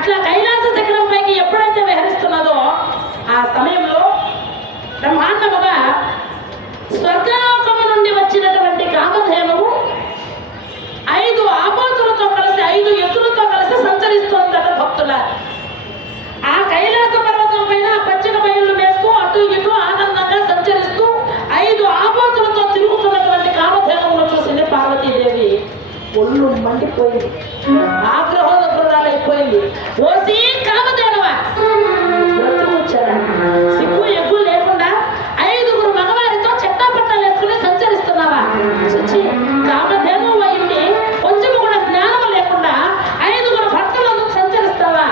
అట్లా కైలాస శిఖరం పైకి ఎప్పుడైతే విహరిస్తున్నదో ఆ సమయంలో బ్రహ్మాండముగా స్వర్గలోకము నుండి వచ్చినటువంటి కామధేనువు 5 ఆబోతులతో కలిసి 5 ఎద్దులతో కలిసి సంచరిస్తోందట భక్తుల. ఆ కైలాస పర్వతం పైన పచ్చిక బయళ్ళు వేస్తూ అటు ఇటు ఆనందంగా సంచరిస్తూ 5 ఆబోతులతో తిరుగుతున్నటువంటి కామధేనువును చూసింది పార్వతీదేవి. ఒళ్ళు మండిపోయింది, ఆగ్రహోదగ్రురాలైపోయింది. ఓసి కామధేనువా, వచ్చారా సిగ్గు ఎగ్గు లేకుండా 5గురు మగవారితో చెట్టాపట్టాలు వేసుకుని సంచరిస్తున్నావా? చూచి కామధేనువు అయింది కొంచెం కూడా జ్ఞానం లేకుండా 5గురు భర్తలను సంచరిస్తావా?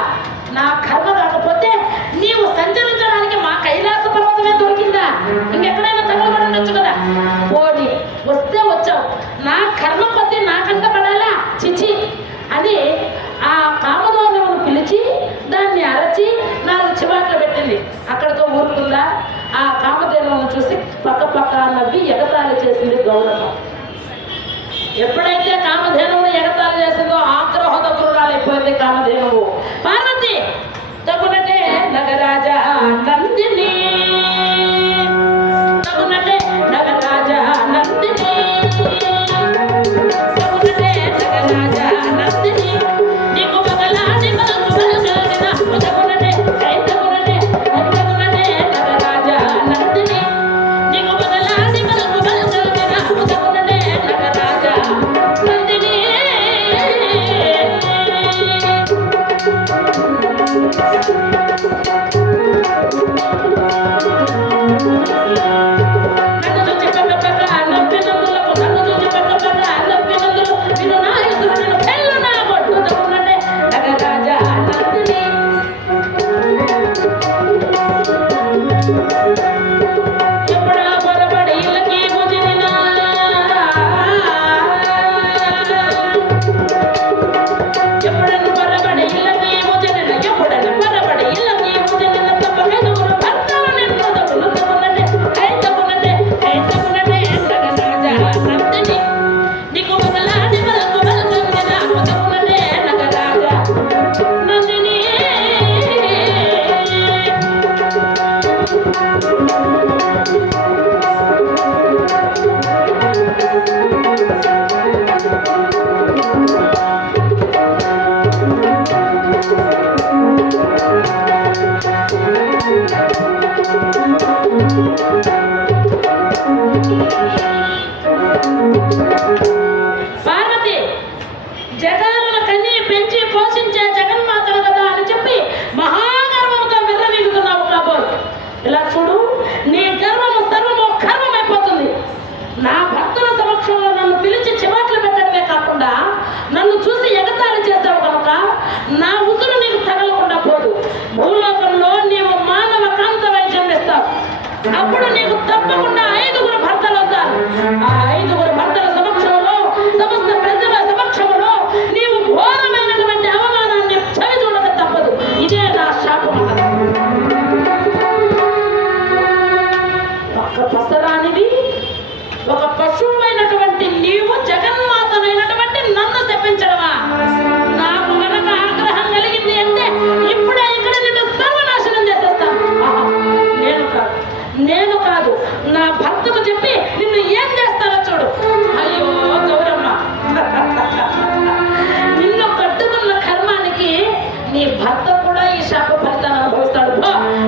నా కర్మ కాకపోతే నీవు సంచరించడానికి మా కైలాస పర్వతమే దొరికిందా? ఇంకెక్కడైనా తగలబడవచ్చు కదా. పోనీ వస్తే వచ్చావు, నా కర్మ కొద్దీ నాకంట పడాలా? చిచి అని ఆ కామధేనువును పిలిచి దాన్ని అరచి 4 చివాట్లు పెట్టింది. అక్కడితో ఊరుకుందా? ఆ కామధేనువును చూసి పక్క నవ్వి ఎగతాళి చేసింది గౌరమ్మ. ఎప్పుడైతే కామధేనువును ఎగతాళి చేసిందో ఆగ్రహోదగ్రురాలైపోయింది కామధేనువు. పార్వతి తగునటే నగరాజా నందిని, తగునటే నగరాజా నందిని, తగునటే నగరాజా నందిని, నీకు మగలాని మగ మగలిన తగునటే తగునటే తగునటే నగరాజా నందిని, నీకు మగలాని మగ మగలిన తగునటే నగరాజా నందిని. పార్వతి జగాలను కన్ని పెంచి పోషించే జగన్మాతలు కదా అని చెప్పి మహాగర్వంతో విర్రవీగుతున్నావు కాబోలు. ఇలా చూడు, నీ గర్వము సర్వము కర్మమైపోతుంది. నా భక్తుల సమక్షంలో నన్ను పిలిచి చివాట్లు పెట్టడమే కాకుండా నన్ను చూసి ఎగతాళి చేసావు కనుక నా ఉసురు నీకు తగలకుండా పోదు. భూలోకంలో నీవు మానవ కాంతవై జన్మిస్తావు. అప్పుడు నీకు తప్పకుండా 5గురు భర్తలు అవుతారు. ఆ 5గురు భర్తల సమక్షంలో, సమస్త ప్రజల సమక్షంలో నీవు ఘోరమైనటువంటి అవమానాన్ని చవి చూడక తప్పదు. ఇదే నా శాపం. ఒక పసరానివి, ఒక పశువు అయినటువంటి నీవు జగన్మాతనైనటువంటి నన్ను శపించడమా? నాకు గనక ఆగ్రహం కలిగింది అంటే ఇప్పుడే ఇక్కడ నిన్ను సర్వనాశనం చేసేస్తాను. నేను కాదు నా భర్తకు చెప్పి నిన్ను ఏం చేస్తానో చూడు. అయ్యో గౌరమ్మ, నిన్ను కట్టుకున్న కర్మానికి నీ భర్త కూడా ఈ శాప ఫలితాన్ని అనుభవిస్తాడు.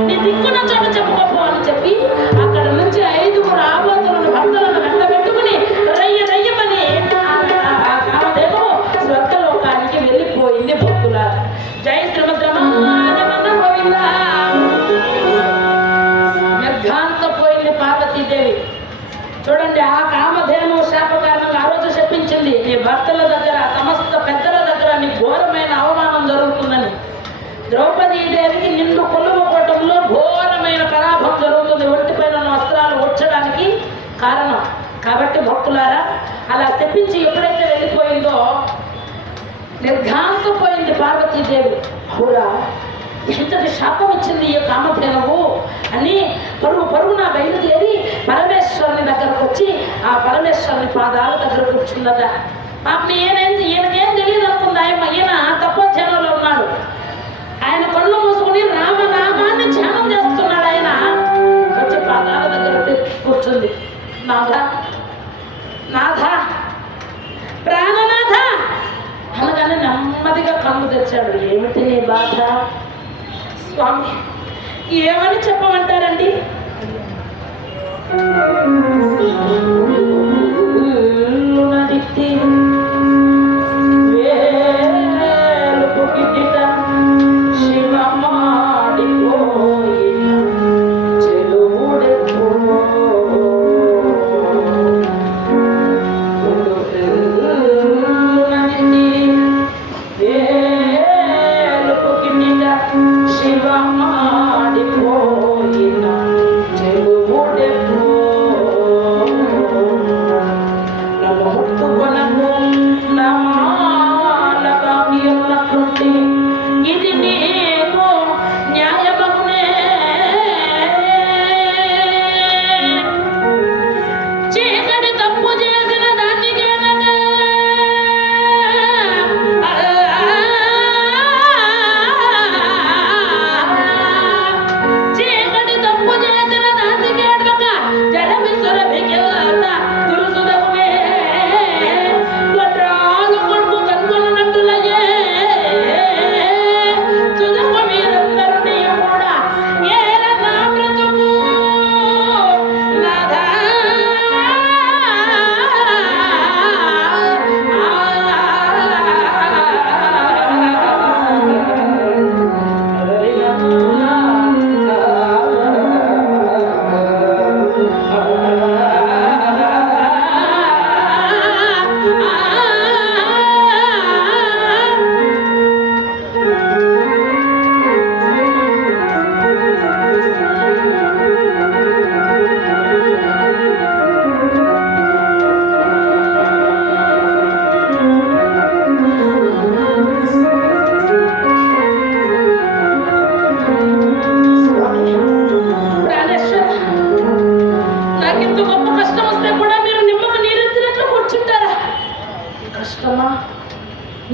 నీ దిక్కున చోట చెప్పుకోపో అని చెప్పి అక్కడ నుంచి 5గురు ఆబోతులను భర్తలను వెంట పెట్టుకుని రయ్యమని ఆ కామధేనువు స్వర్గలోకానికి వెళ్ళిపోయింది. భక్తుల జై శ్రీమద్రమాన గోవిందా. నిర్ఘాంతపోయింది పార్వతీదేవి. చూడండి, ఆ కామధేనువు శాప కారణంగా ఆ రోజు చెప్పించింది, నీ భర్తల దగ్గర సమస్త పెద్దల దగ్గర నీ ఘోరమైన అవమానం జరుగుతుందని. ద్రౌపదీదేవికి నిండు కొలువుకోవటంలో ఘోరమైన పరాభం జరుగుతుంది, ఒంటిపైన వస్త్రాలు వచ్చడానికి కారణం. కాబట్టి భక్తులారా, అలా తెప్పించి ఎప్పుడైతే వెళ్ళిపోయిందో నిర్ఘాంతపోయింది పార్వతీదేవి. అవురా, ఎంతటి శాపం ఇచ్చింది ఈ కామధేనువు అని పరుగున బయలుదేరి పరమేశ్వరుని దగ్గరకు వచ్చి ఆ పరమేశ్వరుని పాదాల దగ్గర కూర్చున్నదా. పాపం ఈయనకేం తెలియదు అనుకుందా, ఈయన తపోధ్యానంలో ఉన్నాడు. నాథ నాథ ప్రాణనాథ అనగానే నెమ్మదిగా కళ్ళు తెచ్చాడు. ఏమిటి నీ బాధ స్వామి? ఏమని చెప్పమంటారండి?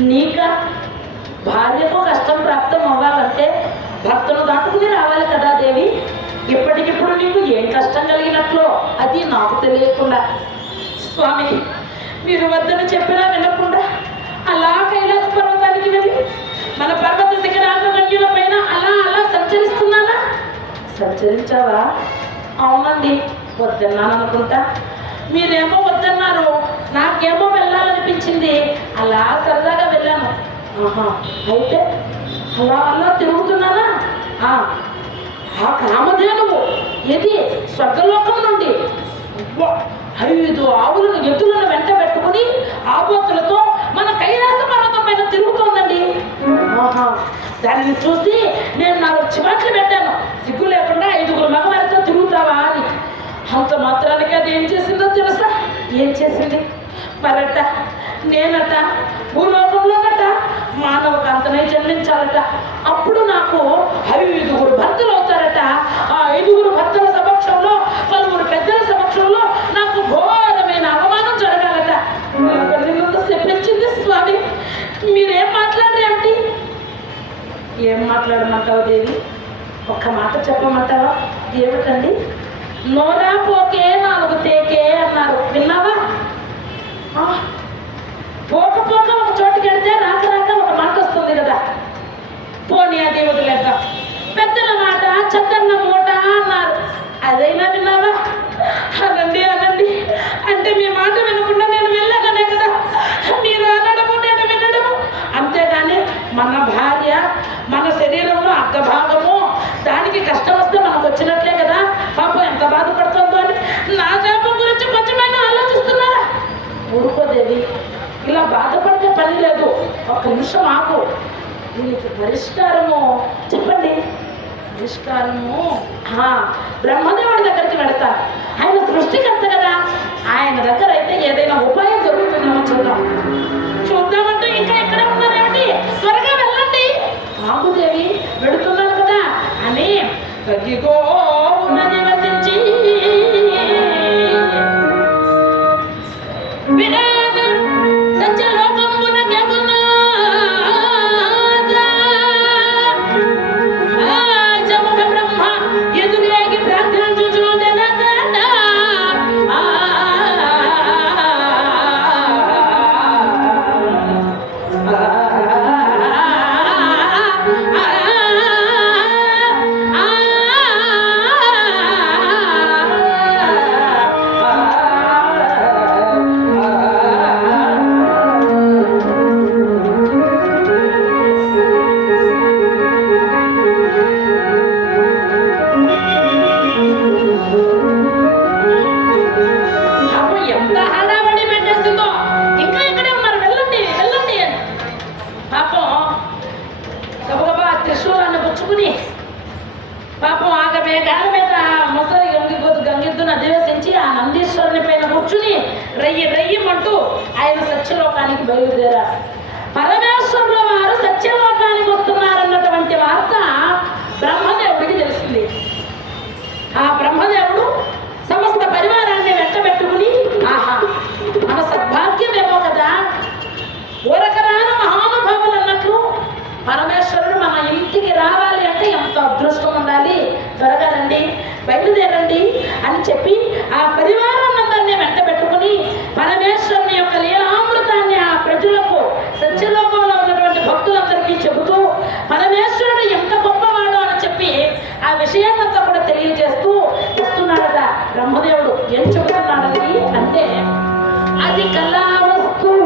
నీక భార్యకు కష్టం ప్రాప్తం అవ్వాలంటే భర్తను దాటుకుని రావాలి కదా దేవి. ఇప్పటికిప్పుడు నీకు ఏం కష్టం కలిగినట్లో అది నాకు తెలియకుండా స్వామి మీరు వద్దని చెప్పినా వినకుండా అలా కైలాస పర్వతానికి వెళ్ళి మన పర్వత శిఖరాగ్రమణ్యుల పైన అలా అలా సంచరిస్తున్నానా? సంచరించావా? అవునండి, వద్దన్నాను అనుకుంటా. మీరేమో వద్దన్నారు, నాకేమో వెళ్ళాలనిపించింది. అలా సరదాగా వెళ్ళాను. అయితే అలా అలా తిరుగుతున్నానా? ఆ కామధేనువు ఇది స్వర్గలోకం నుండి 5 ఆవులను ఎద్దులను వెంట పెట్టుకుని ఆబోతులతో మన కైలాస పర్వతం పైన తిరుగుతోందండి. దానిని చూసి నేను 4 చివాట్లు పెట్టాను. సిగ్గు లేకుండా 5 మగవారితో తిరుగుతావా అని. అంత మాత్రానికి అది ఏం చేసిందో తెలుసా? ఏం చేసింది మరట నేనట భూలోకంలోనట మానవకు అంతనే జన్మించాలట. అప్పుడు నాకు 5 భర్తలు అవుతారట. ఆ 5 భర్తల సమక్షంలో, పలువురు పెద్దల సమక్షంలో నాకు ఘోరమైన అవమానం జరగాలట. చెప్పించింది స్వామి. మీరేం మాట్లాడరేమిటి? ఏం మాట్లాడమంటావు దేవి? ఒక్క మాట చెప్పమంటావా? ఏమిటండి? నోరా పోకే 4 తేకే అన్నారు, విన్నావా? పోక పోక ఒక చోటుకి వెళితే రాక రాక ఒక మాట వస్తుంది కదా. పోనీ అది వదిలేద్దాం. పెద్దల మాట చెత్తన్న మూట అన్నారు, అదైనా విన్నావా? అనండి అనండి అంటే మీ మాట వినకుండా నేను వెళ్ళాననే కదా. మీరు అనడము నేను వినడము. అంతేగాని మన భార్య మన శరీరంలో అర్ధభాగము, దానికి కష్టం వస్తే మనకు వచ్చినట్లే కదా. పాపం ఎంత బాధపడుతుందో అని నా శాపం గురించి కొంచెమైనా ఆలోచిస్తున్నారా? ఊరుకోదేవి, ఇలా బాధపడితే పని లేదు. ఒక నిమిషం ఆకు. దీనికి పరిష్కారము చెప్పండి. పరిష్కారము బ్రహ్మదేవుడి దగ్గరికి వెళతాను. ఆయన సృష్టికర్త కదా, ఆయన దగ్గర అయితే ఏదైనా ఉపాయం దొరుకుతుందేమో చూద్దాం. చూద్దామంటే ఇంకా ఎక్కడ ఉన్నారేమిటి? త్వరగా వెళ్ళండి. ఆగుదేవి, వెళుతున్నాను కదా అని గోవున నివసించి రెయ్యమంటూ ఆయన సత్యలోకానికి బయలుదేరారు. పరమేశ్వరుల వారు సత్యలోకానికి వస్తున్నారన్నటువంటి వార్త బ్రహ్మదేవుడికి తెలిసింది. ఆ బ్రహ్మదేవుడు సమస్త పరివారాన్ని వెంటబెట్టుకుని, ఆహా మన సద్భాగ్యమేమో కదా, ఊరకరాన మహానుభావులు అన్నట్లు పరమేశ్వరుడు మన ఇంటికి రావాలి అంటే ఎంత అదృష్టం ఉండాలి, త్వరగా రండి, బయలుదేరండి అని చెప్పి ఆ పరివారాన్నందరినీ వెంటబెట్టుకుని పరమేశ్వరుని యొక్క లీలామృతాన్ని ఆ ప్రజలకు సత్యలోకంలో ఉన్నటువంటి భక్తులందరికీ చెబుతూ పరమేశ్వరుడు ఎంత గొప్పవాడు అని చెప్పి ఆ విషయాన్నంతా కూడా తెలియజేస్తూ వస్తున్నాడట. బ్రహ్మదేవుడు ఏం చెబుతున్నాడని అంటే, అది కళా వస్తువు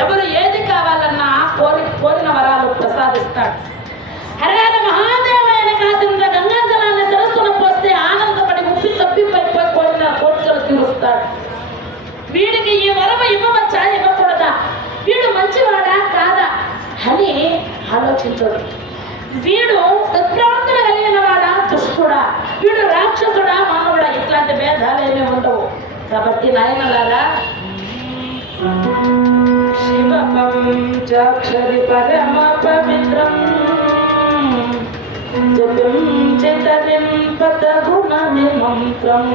ఎవరు ఏది కావాలన్నా కోరిన వరాలు ప్రసాదిస్తాడు. హరహర మహాదేవైన కాసింత గంగా జలాన్ని సరస్సును పోస్తే ఆనందపడి ముప్పి తప్పిపోయి కోరిన కోరికలు తీరుస్తాడు. వీడికి ఈ వరము ఇవ్వవచ్చా ఇవ్వకూడదా, వీడు మంచివాడా కాదా అని ఆలోచించడు. వీడు సత్ప్రవర్తన కలిగిన వాడా దుష్టుడా, వీడు రాక్షసుడా మానవుడా, ఇట్లాంటి భేదాలు ఏమీ ఉండవు. కాబట్టి నాయనలారా, శివపంచాక్షరి పరమ పవిత్రం జపించితరింపత గుణమి మంత్రం.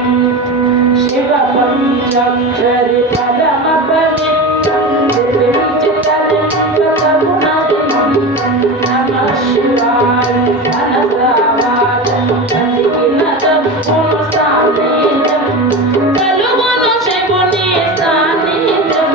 శివపంచాక్షరి పరమ పవిత్రం జపించితరింపత గుణమి మంత్రం. నమః శివాయ మనసావాచ కలిగిన తప్పును సాన్నిధ్యం కలుగును శివుని సాన్నిధ్యం.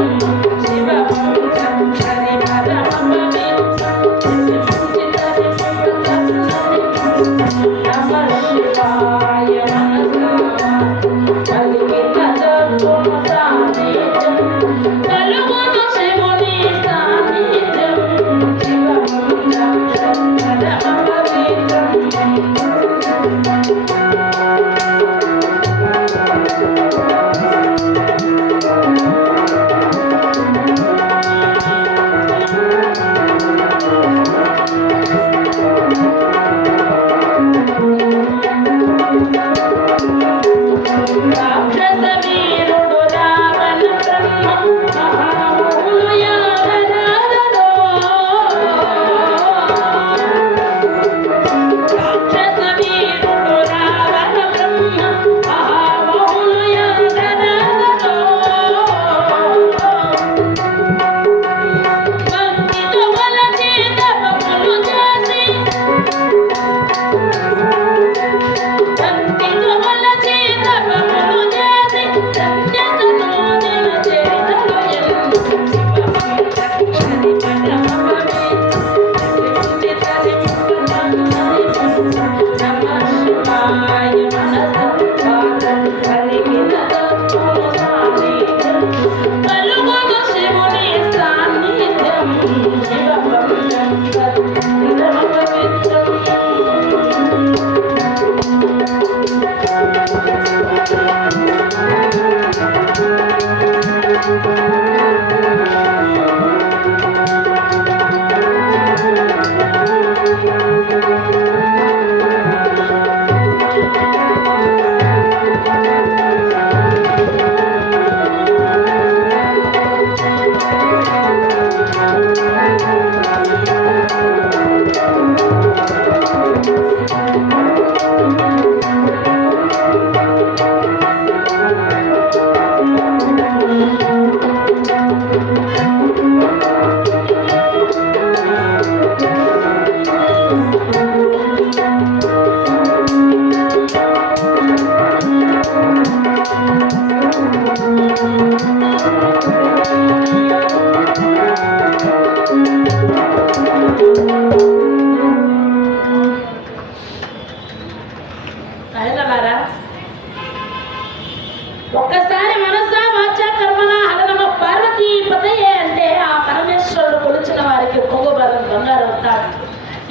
ఒక్కసారి మనసా వాచ కర్మణ హరనమ పార్వతీ పతయే అంటే ఆ పరమేశ్వరుడు కొలిచిన వారికి కొంగుబలం బంగారు అవుతాడు.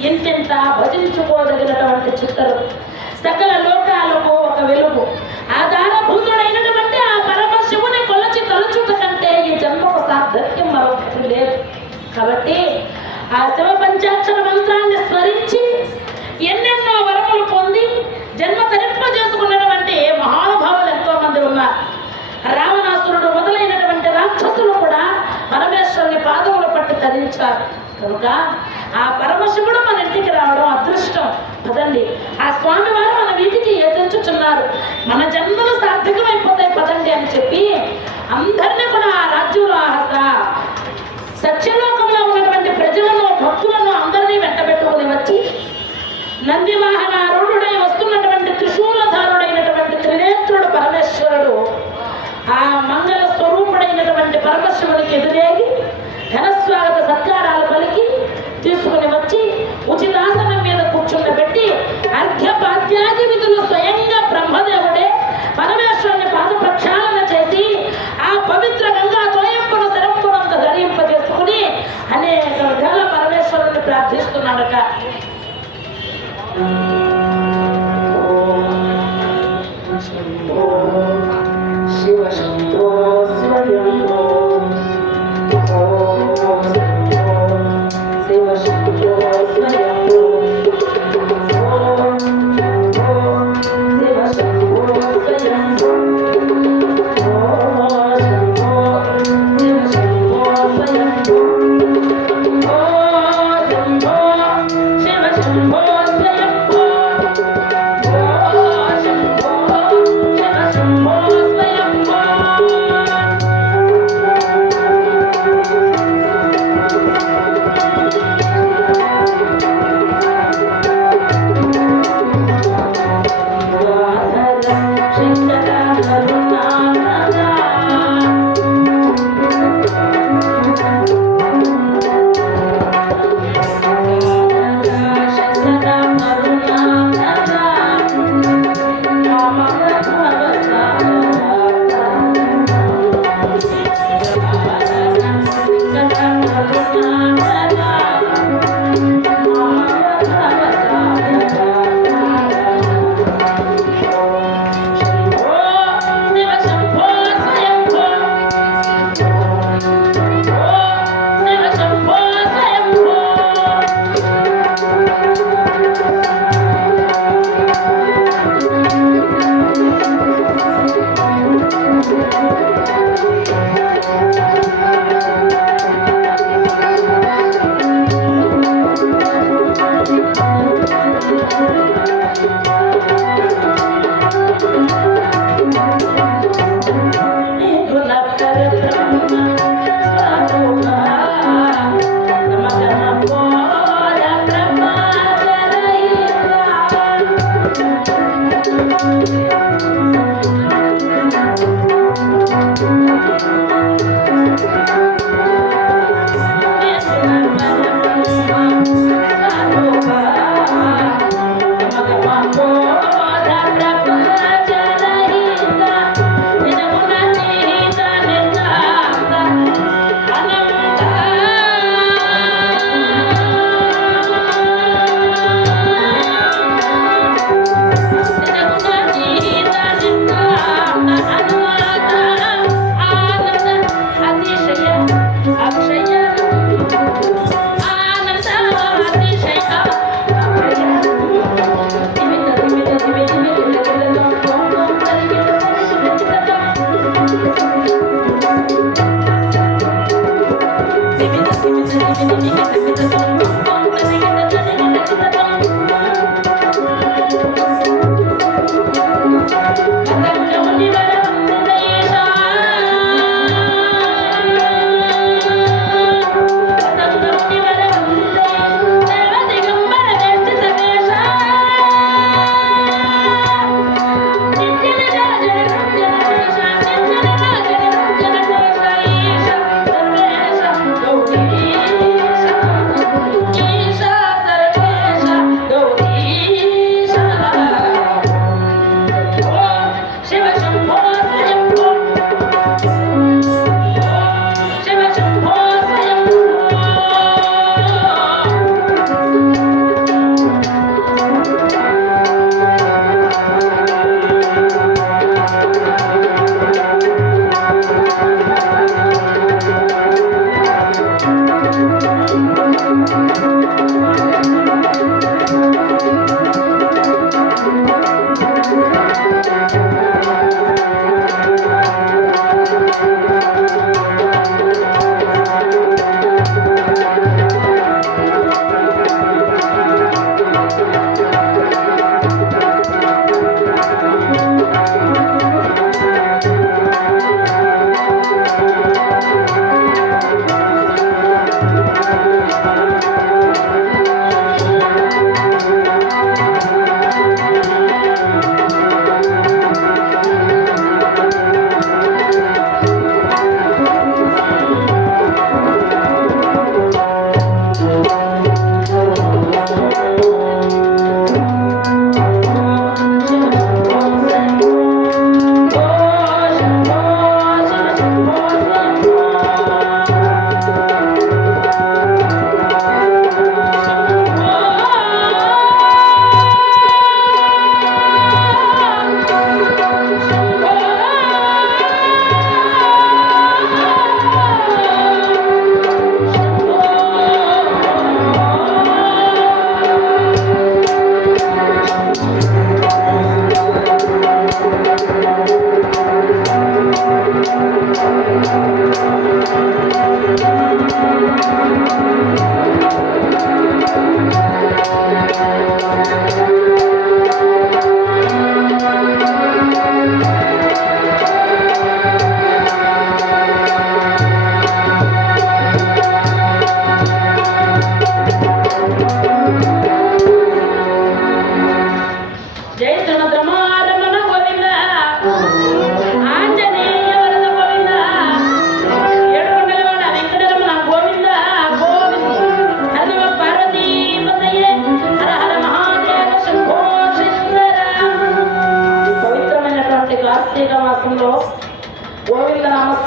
ఇంటింత భజించుకోదగినటువంటి చిత్తరు సకల లోకాలకు ఒక వెలుగు ఆధారభూతుడైనటువంటి ఆ పరమశివుని కొలచి తలుచుట కంటే ఈ జన్మకు సార్థక్యం మరొకటి లేదు. కాబట్టి ఆ శివ పంచాక్షర మంత్రాన్ని స్మరించి ఎన్నెన్నో వరములు పొంది జన్మ తరింపజేసుకున్నటువంటి మహానుభావులు ఎంతో మంది ఉన్నారు. రావణాసురుడు మొదలైనటువంటి రాక్షసులు కూడా పరమేశ్వరుని పాదములు పట్టి తరించారు. కనుక ఆ పరమశివుడు మన ఇంటికి రావడం అదృష్టం. పదండి, ఆ స్వామి వారు మన వీటికి ఏదెంచుచున్నారు, మన జన్మలు సార్థకమైపోతాయి పదండి అని చెప్పి అందరినీ కూడా ఆ రాజ్యంలో సత్యలోకంలో ఉన్నటువంటి ప్రజలను భక్తులను అందరినీ వెంటబెట్టుకుని వచ్చి నంది వాహనారూఢుడై వస్తున్నటువంటి త్రిశూలధారుడైనటువంటి త్రినేత్రుడు పరమేశ్వరుడు ఆ మంగళ స్వరూపుడైనటువంటి పరమశివునికి ఎదురేగి ఘనస్వాగత సత్కారాలు పలికి తీసుకుని వచ్చి ఉచితాసనం మీద కూర్చుండబెట్టి అర్ఘ్యపాద్యాది విధులు స్వయంగా బ్రహ్మదేవుడే పరమేశ్వరుని పాద ప్రక్షాళన చేసి ఆ పవిత్ర గంగా తోయంపును శరంపునంత ధరింపజేసుకుని అనేక విధాల పరమేశ్వరుని ప్రార్థిస్తున్నాడట. శివ శంభో స్వయంభో శివ శంభో స్వయంభో శివ శంభో స్వయంభో శివ శంభో స్వయంభో శివ శంభో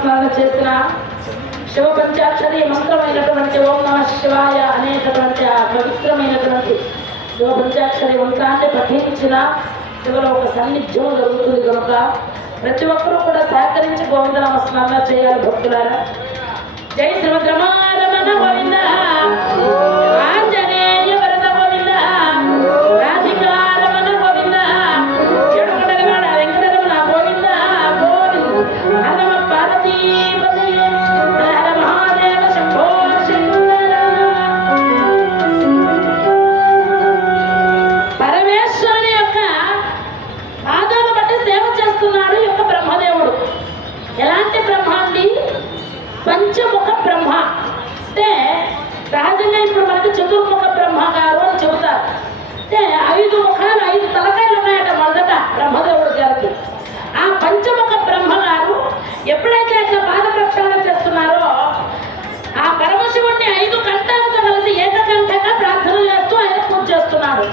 నామస్మరణ చేసిన శివ పంచాక్షరి మంత్రమైనటువంటి ఓం నమః శివాయ అనేటటువంటి ఆ పవిత్రమైనటువంటి శివ పంచాక్షరి మంత్రాన్ని పఠించిన శివలో ఒక సన్నిధ్యం జరుగుతుంది కనుక ప్రతి ఒక్కరూ కూడా సహకరించి గోవింద నామస్మరణ చేయాలి భక్తులారా. జై శ్రీమద్రమారమణ గోవింద, ఆంజనేయ వరద గోవింద, రాధికా రమణ గోవింద, ఏడుకొండలవాడ వెంకటరమణ గోవింద గోవింద, హర నమ పార్వతీపతయే, హర హర మహాదేవ శంభో శంకర. పరమేశ్వరుని యొక్క పాదాలు బట్టి సేవ చేస్తున్నాడు ఈ యొక్క బ్రహ్మదేవుడు. ఎలాంటి బ్రహ్మ అండి? పంచముఖ బ్రహ్మ. అంటే సహజంగా ఇప్పుడు మనకి చతుర్ముఖ బ్రహ్మ గారు అని చెబుతారు. అంటే 5 ముఖాలు 5 తలకాయలు ఉన్నాయట మొదట బ్రహ్మదేవుడు గారికి. ఆ పంచముఖ బ్రహ్మ గారు ఎప్పుడైతే అట్లా పాద ప్రక్షాళన చేస్తున్నారో ఆ పరమశివుణ్ణి 5 కంఠాలతో కలిసి ఏకకంఠంగా ప్రార్థన చేస్తూ ఆయన పూజ చేస్తున్నాడు.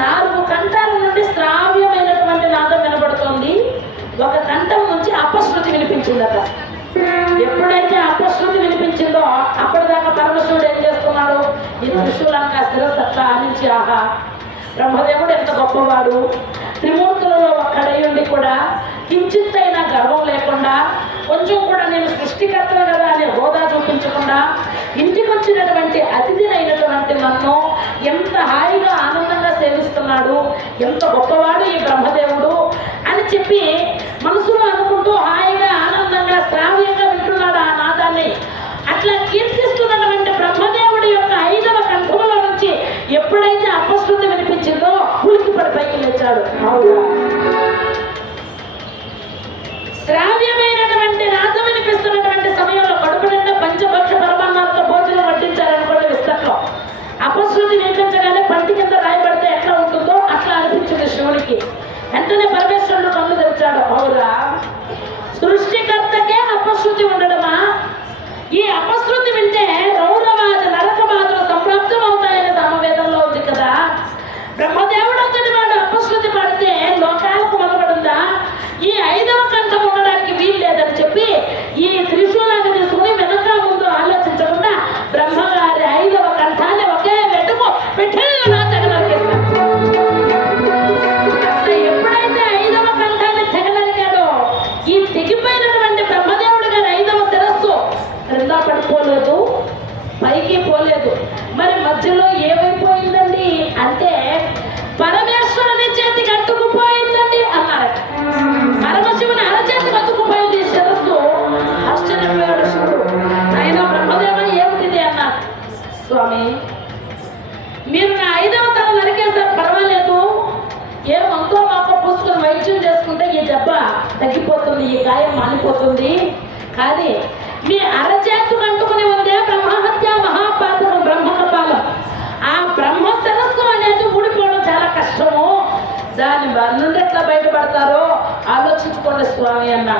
4 కంఠాల నుండి శ్రావ్యమైనటువంటి నాదం వినబడుతోంది. ఒక కంఠం నుంచి అపశృతి వినిపించిందట. ఎప్పుడైతే అపశృతి వినిపించిందో అప్పటిదాకా పరమశివుడు ఏం చేస్తున్నాడు? ఈ త్రిశూలంగా శిరసత్త ఆనించి ఆహా బ్రహ్మదేవుడు ఎంత గొప్పవాడు, త్రిమూర్తులలో ఒక్కడయుండి కూడా కించిత్తైన గర్వం లేకుండా, కొంచెం కూడా నేను సృష్టికర్తను కదా అనే హోదా చూపించకుండా ఇంటికి వచ్చినటువంటి అతిథినైనటువంటి నన్ను ఎంత హాయిగా ఆనందంగా సేవిస్తున్నాడు, ఎంత గొప్పవాడు ఈ బ్రహ్మదేవుడు అని చెప్పి మనసులో అనుకుంటూ హాయిగా ఆనందంగా శ్రావ్యంగా వింటున్నాడు ఆ నాదాన్ని. అట్లా కీర్తిస్తున్నటువంటి బ్రహ్మదేవుడి యొక్క 5వ కంఠంలో నుంచి ఎప్పుడైతే అపశృతి వినిపించిందో ఉలికిపడి పైకి లేచాడు. శ్రావ్యమైనటువంటి నాదం వినిపిస్తున్నటువంటి సమయంలో కడుపు నిండా పంచభక్ష పరమాన్నాలతో భోజనం వడ్డించారనుకోండి విస్తట్లో. అపశృతి వినిపించగానే పంటి కింద రాయబడితే ఎట్లా ఉంటుందో అట్లా అనిపించింది శివునికి. వెంటనే పరమేశ్వరుడు కళ్ళు తెరిచాడు. అవురా, సృష్టికర్తకే అపశృతి ఉండడమా? ఈ అపశృతి వింటే రౌరవాద నరకవాదులు సంప్రాప్తం అవుతాయని సమవేదంలో ఉంది కదా. బ్రహ్మదేవుడు అంతటి వాడు అపశృతి పడితే లోకాలకు మనబడుందా? ఈ 5వ కంఠం ఉండడానికి వీలు లేదని చెప్పి ఈ త్రిశూలాన్ని తీసుకుని వెనక ముందు ఆలోచించకుండా బ్రహ్మగారి 5వ కంఠాన్ని ఒకే వెంటకు పెట్టేలా తెగనరికేశాడు. ఎప్పుడైతే 5వ కంఠాన్ని తెగనరికాడో ఈ తెగిపోయినటువంటి బ్రహ్మదేవుడు గారి 5వ శిరస్సు క్రింద పడిపోలేదు, పైకి పోలేదు. మరి మధ్యలో ఏమైపోయిందండి అంటే పరమేశ్వరుని చేతికి అట్టుకుపోయిందండి అన్నారట. పరమశివుని అరచేతికి అతుక్కుపోయింది శిరస్సు. ఆశ్చర్యపోయాడు శివుడు. ఆయన బ్రహ్మదేవ ఏమిటిది అన్నారు. స్వామి, మీరు నా 5వ తల నరికేశారు, పర్వాలేదు, ఏమంతో మాకు పూసుకొని వైద్యం చేసుకుంటే ఈ దెబ్బ తగ్గిపోతుంది, ఈ గాయం మానిపోతుంది. కానీ మీ అరచేతుకు అంటుకుని ఉందే బ్రహ్మహత్య మహాపాతకం, బ్రహ్మకపాలం. ఆ బ్రహ్మ శిరస్సు అనేది ఊడిపోవడం చాలా కష్టము. దాని వారి నుండి ఎట్లా బయటపడతారో ఆలోచించుకోండి స్వామి అన్న.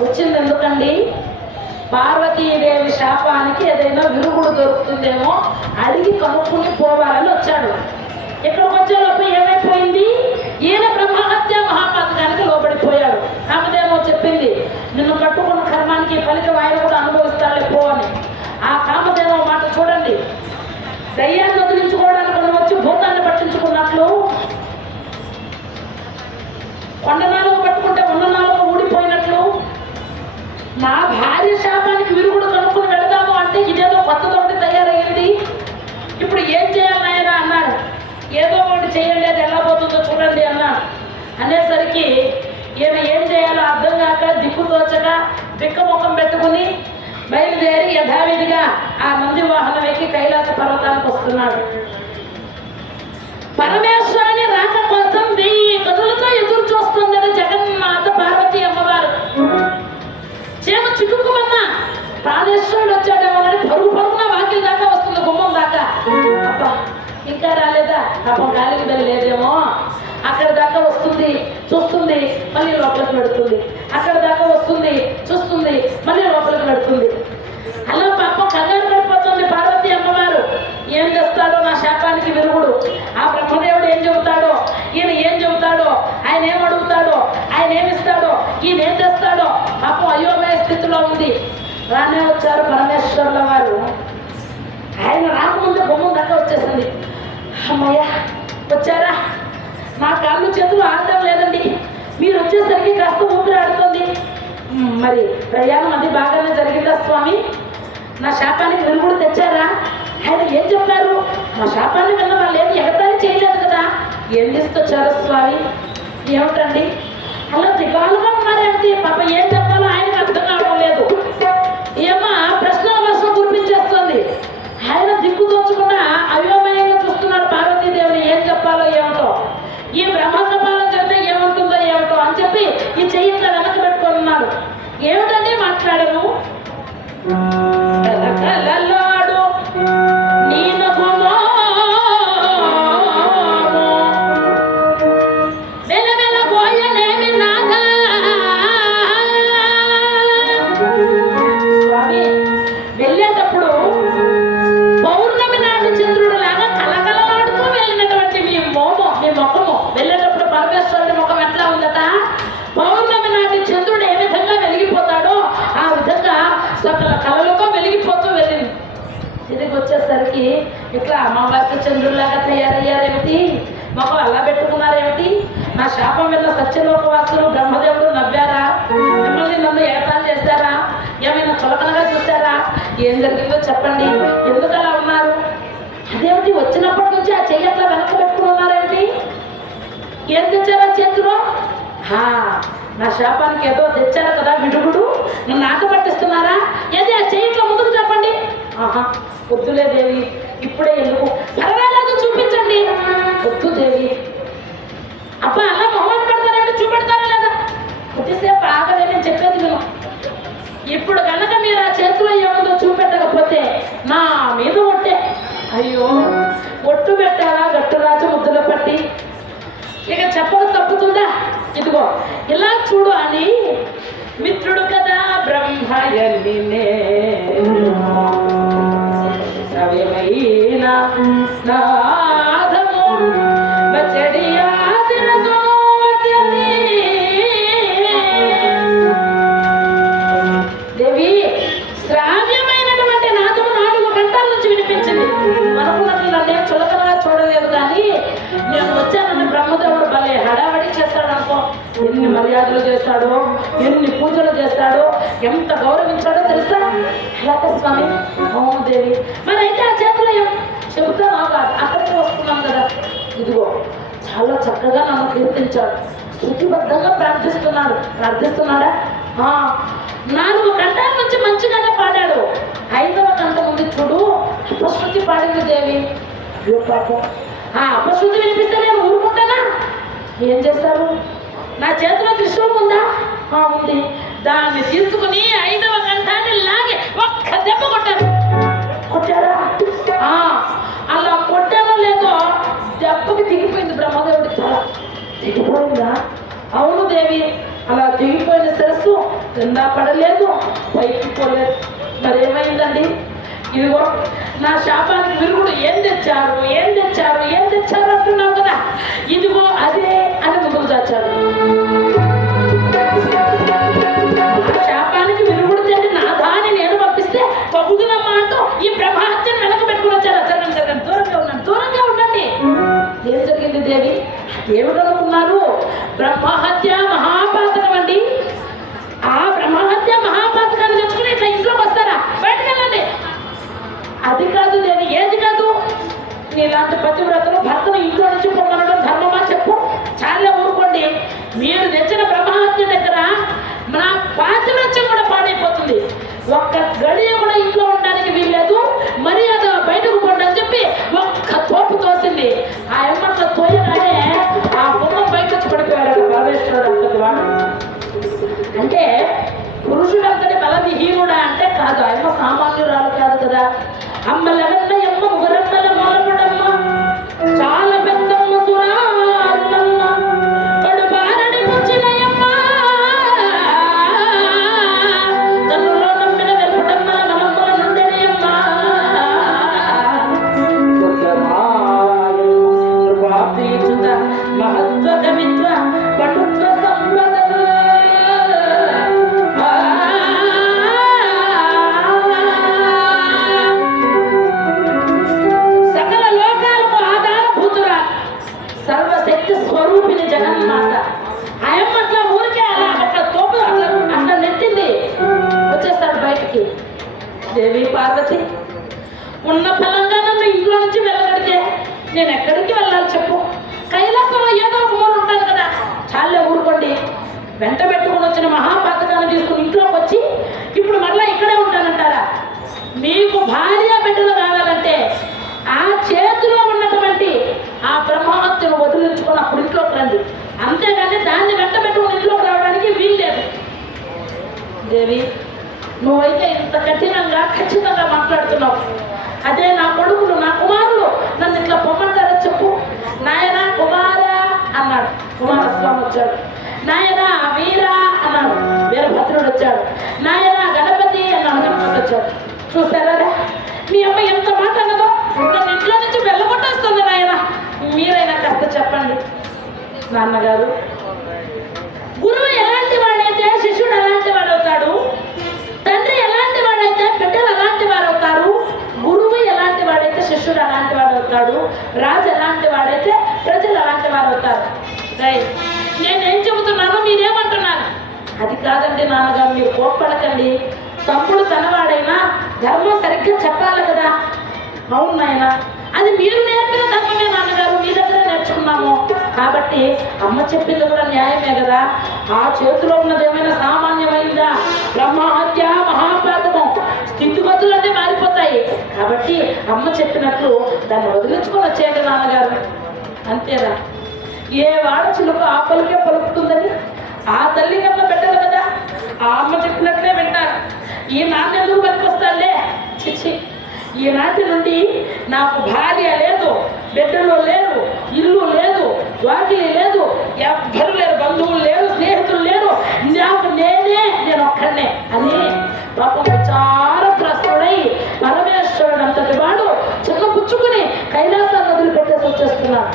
వచ్చింది ఎందుకండి? పార్వతీదేవి శాపానికి ఏదైనా విరుగుడు దొరుకుతుందేమో అడిగి కనుక్కుని పోవాలని వచ్చాడు. ఇక్కడికి వచ్చేలోపు ఏమైపోయింది? ఈయన బ్రహ్మహత్య మహాపాతకానికి లోబడిపోయాడు. కామదేమో చెప్పింది, నిన్ను కట్టుకున్న కర్మానికి ఫలితం ఆయన కూడా అనుభవిస్తాడే పో అని. ఆ కామదేమో మాట చూడండి. దయ్యాన్ని వదిలించుకోవడానికి వచ్చి భూతాన్ని పట్టించుకున్నట్లు కొండ నాలుగు పట్టుకుంటే ఉన్న నాలుగు ఊడిపోయినట్లు నా భార్య శాపానికి విరుగుడు కనుక్కుని వెళదాము అంటే ఇదేదో కొత్తదొకటి తయారయ్యింది. ఇప్పుడు ఏం చేయాలి నాయనా అన్నాడు. ఏదో ఒకటి చేయండి, అది ఎలా పోతుందో చూడండి అన్నాడు. అనేసరికి ఈయన ఏం చేయాలో అర్థం కాక దిక్కుతోచగా బిక్కముఖం పెట్టుకుని బయలుదేరి యథావిధిగా ఆ నంది వాహనం ఎక్కి కైలాస పర్వతానికి వస్తున్నాడు. పరమేశ్వరుని రాక కోసం 1000 కదులతో ఎదురు చూస్తుందని జగన్మాత పార్వతీ అమ్మవారు. చేమ చిక్కుకుమన్న ప్రాణేశ్వరుడు వచ్చాడేమోనని పరుగున వాకిలి దాకా వస్తుంది, గుమ్మం దాకా. అబ్బా ఇంకా రాలేదా, పాపం గాలికి వెళ్ళి లేదేమో. అక్కడ దాకా వస్తుంది, చూస్తుంది, మళ్ళీ లోపలికి పెడుతుంది. అక్కడ దాకా వస్తుంది, చూస్తుంది, మళ్ళీ లోపలికి పెడుతుంది. అలా పాపం కంగారు పడిపోతుంది పార్వతీ అమ్మవారు. ఏం చేస్తాడో నా శాపానికి విరుగుడు, ఆ బ్రహ్మదేవుడు ఏం చెబుతాడో, ఈయన ఏం చెబుతాడో, ఆయన ఏం అడుగుతాడో, ఆయన ఏమిస్తాడో, ఈయన ఏం చేస్తాడో. పాపం బాగానే వచ్చారు పరమేశ్వరుల వారు. ఆయన రాకముందు గుమ్మం దాకా వచ్చేసింది. అమ్మయ్య వచ్చారా, నా కాళ్ళు చేతులు ఆడటం లేదండి, మీరు వచ్చేసరికి కాస్త ఊపిరి ఆడుతుంది. మరి ప్రయాణం అది బాగానే జరిగిందా స్వామి? నా శాపానికి విరుగుడు తెచ్చారా? ఆయన ఏం చెప్పారు? మా శాపాన్ని విన్న వాళ్ళు ఏమి ఎగతాళి చేయలేదు కదా, ఏం తీసుకొచ్చారు స్వామి? ఏమిటండి అలా దిగాలుగా ఉన్నారేమిటి? పాప ఏం చెప్పాలో ఆయనకు అర్థం కావడం లేదు. ఏమో ప్రశ్నల వర్షం కురిపించేస్తుంది. ఆయన దిక్కు దోచకుండా అయోమయంగా చూస్తున్నాడు పార్వతీదేవిని. ఏం చెప్పాలో ఏమిటో, ఈ బ్రహ్మకపాలం చెప్తే ఏముంటుందో ఏమిటో అని చెప్పి ఈ చెయ్యి ఇట్లా వెనక పెట్టుకొని ఉన్నాడు. ఏమిటండి మాట్లాడను? సకల కళలతో వెలిగిపోతూ వెళ్ళింది. తిరిగి వచ్చేసరికి ఇట్లా అమావాస్య చంద్రులాగా తయారయ్యారేమిటి, మొక్కలు అలా పెట్టుకున్నారేమిటి? నా శాపం వల్ల సత్యలోకవాసులు బ్రహ్మదేవుడు నవ్వారా? మిమ్మల్ని నన్ను ఏతాలు చేశారా? ఏమైనా చులకనగా చూశారా? ఏం జరిగిందో చెప్పండి, ఎందుకు అలా ఉన్నారు? అదేమిటి వచ్చినప్పటి నుంచి ఆ చెయ్యి అట్లా వెనక్కి పెట్టుకుని ఉన్నారేమిటి? ఏం తెచ్చారా చేతిలో? నా శాపానికి ఏదో తెచ్చారు కదా విడుగుడు, నన్ను ఆట పట్టిస్తున్నారా? ఏది ఆ చెయ్యిట్లో ముందుకు చెప్పండి. వద్దులే దేవి, ఇప్పుడే ఎందుకు, పర్వాలేదు చూపించండి. వద్దు దేవి. అబ్బా అలా మొహమాట పడతారంటే చూపెడతారా లేదా? కొద్దిసేపు ఆగలే, నేను చెప్పేది విను. ఇప్పుడు కనుక మీరు ఆ చేతిలో ఏముందో చూపెట్టకపోతే నా మీద ఒట్టే. అయ్యో ఒట్టు పెట్టాలా గట్టురాజు ముద్దుల పట్టి? ఇక చెప్పక తప్పుతుందా? ఇదిగో ఇలా చూడు అని మిత్రుడు కదా బ్రహ్మయల్లినే నాదము బచడియా దేవి, శ్రావ్యమైనటువంటి నాదము 4 గంటల నుంచి వినిపించింది. అనుకున్నది నన్ను చులకనగా చూడలేదు, కానీ నేను వచ్చానని బ్రహ్మదేవుడు భలే హడావడి చేస్తాడు అనుకో. ఎన్ని మర్యాదలు చేస్తాడో, ఎన్ని పూజలు చేస్తాడో, ఎంత గౌరవించాడో తెలుసా? అలాగే స్వామి. అవును దేవి. మరి అయితే ఆ చేతులు చెబుతాను, అక్కడికి వస్తున్నాం కదా. ఇదిగో చాలా చక్కగా నన్ను కీర్తించాడు, శృతిబద్ధంగా ప్రార్థిస్తున్నాడా? 4 గంటల నుంచి మంచిగానే పాడాడు. 5వ గంట ముందు చూడు అపశృతి పాడింది దేవి. అయ్యో పాపం, అపశృతి వినిపిస్తే నేను ఊరుకుంటానా? ఏం చేస్తారు? నా చేతిలో త్రిశూలం ఉందా? ఉంది. దాన్ని తీసుకుని 5వ గంటాన్ని లాగి ఒక్క దెబ్బ కొట్టారా? అలా కొట్టానో లేదో దెబ్బకి దిగిపోయింది బ్రహ్మదేవుడి తల. దిగిపోయిందా? అవును దేవి, అలా దిగిపోయిన శిరస్సు కింద పడలేదు, పైకి పోలేదు. మరేమైందండి? ఇదిగో నా శాపానికి విరుగుడు ఏం తెచ్చారు అంటున్నావు కదా, ఇదిగో అదే అని ముందుకు దాచాడు. నా శాపానికి విరుగుడు తెండి నా దాన్ని నేను పంపిస్తే పగుదునమ్మా అంటూ ఈ బ్రహ్మహత్యను వెనక పెట్టుకుని వచ్చారు. జరగండి, దూరంగా ఉండండి. ఏం జరిగింది దేవి? ఏమిటనుకున్నారు? బ్రహ్మహత్య మహాపాతకం అండి. ఆ బ్రహ్మహత్య మహాపాతకాన్ని తెచ్చుకుని ఇట్లా ఇంట్లోకి వస్తారా? బయటకు వెళ్ళండి. అది కాదు దేవి. ఏది కాదు? నీలాంటి పతివ్రతలు భర్తను ఇంట్లో నుంచి పొమ్మనడం ధర్మమా చెప్పు? చాలా ఊరుకోండి. మీరు తెచ్చిన బ్రహ్మహత్య దగ్గర నా పాతివ్రత్యం కూడా పాడైపోతుంది. ఒక్క గడియ కూడా ఇంట్లో ఉండడానికి వీల్లేదు, మర్యాద బయటకు పోండి అని చెప్పి ఒక్క తోపు తోసింది. ఆ ఎమ్మట్ల తోయగానే ఆ గుమ్మం బయట వచ్చి పడిపోయాడు పరమేశ్వరుడు అంతటి వాడు. అంటే పురుషులంతటి బలవిహీనుడా అంటే కాదు, అమ్మ సామాన్యురాలు కాదు కదా. అమ్మలెవన్న ఎమ్మ ముగురమ్మల మొలముడమ్మ చాలా పెద్దమ్మ సురారులమ్మ కడుబారని పుచ్చినయమ్మ తల్లులో నమ్మిన వెలుపుడమ్మల మనమ్మల నుండెనయమ్మ కృపాప్తియుత మహత్వ కవిత్వ పటుత్వ సంపద దేవి పార్వతి, ఉన్న ఫలంగా నన్ను ఇంట్లో నుంచి వెళ్ళగడితే నేను ఎక్కడికి వెళ్ళాలి చెప్పు? కైలాసంలో ఏదో ఒక మూల ఉంటాను కదా. చాలే ఊరుకోండి. వెంట పెట్టుకుని వచ్చిన మహాపాతకాన్ని తీసుకుని ఇంట్లోకి వచ్చి ఇప్పుడు మళ్ళీ ఇక్కడే ఉంటానంటారా? మీకు భార్య బిడ్డలు కావాలంటే ఆ చేతిలో ఉన్నటువంటి ఆ బ్రహ్మహత్యను వదిలించుకొని అప్పుడు ఇంట్లోకి రండి. అంతేగాని దాన్ని వెంట పెట్టుకుని ఇంట్లోకి రావడానికి వీల్లేదు. దేవి, నువ్వైతే ఇంత కఠినంగా ఖచ్చితంగా మాట్లాడుతున్నావు. అదే నా కొడుకులు, నా కుమారులు నన్ను ఇట్లా పొమ్మంటారో చెప్పు. నాయన కుమారా అన్నాడు, కుమారస్వామి వచ్చాడు. నాయన వీరా అన్నాడు, వీరభద్రుడు వచ్చాడు. నాయన గణపతి అన్నాడు, గణపతి వచ్చాడు. చూసారా మీ అమ్మ ఎంత మాట అన్నదో? నన్ను ఇంట్లో నుంచి వెళ్ళగొట్టేస్తుంది. నాయన మీరైనా కాస్త చెప్పండి. నాన్నగారు, గురువు ఎలాంటి వాడైతే శిష్యుడు ఎలాంటి వాడవుతాడు, తండ్రి ఎలాంటి వాడైతే బిడ్డలు ఎలాంటి వారు అవుతారు, గురువు ఎలాంటి వాడైతే శిష్యుడు అలాంటి వాడు అవుతాడు, రాజు ఎలాంటి వాడైతే ప్రజలు అలాంటి వారు అవుతారు. నేనేం చెబుతున్నానో మీరేమంటున్నారు? అది కాదండి నాన్నగారు, మీరు కోప్పడకండి. తమ్ముడు తనవాడైనా ధర్మం సరిగ్గా చెప్పాలి కదా. అవును నాయన, అది మీరు నేర్పిన ధర్మమే నాన్నగారు, మీ దగ్గర నేర్చుకున్నాము కాబట్టి అమ్మ చెప్పింది కూడా న్యాయమే కదా. ఆ చేతిలో ఉన్నది ఏమైనా సామాన్యమైందా? బ్రహ్మహత్య మహాపాతకం, స్థితిగతులన్నీ మారిపోతాయి. కాబట్టి అమ్మ చెప్పినట్లు దాన్ని వదిలించుకొని వచ్చేయండి నాన్నగారు. అంతేనా? ఏ వాడ చిలుక ఆ పలుకే పలుకుతుందని ఆ తల్లి కన్నా పెట్టదు కదా. ఆ అమ్మ చెప్పినట్లే వింటారు. ఈ నాన్న ఎందుకు పనికొస్తాడులే? చిచ్చి, ఈనాటి నుండి నాకు భార్య లేదు, బిడ్డలు లేరు, ఇల్లు లేదు, వాకిలి లేదు, ఎవ్వరు లేరు, బంధువులు లేరు, స్నేహితులు లేరు, నాకు నేను ఒక్కడనే అని పాపం విచారగ్రస్తుడై పరమేశ్వరుడు అంతటి వాడు చిన్న పుచ్చుకుని కైలాసాన్ని వదిలిపెట్టేసి వచ్చేస్తున్నాడు.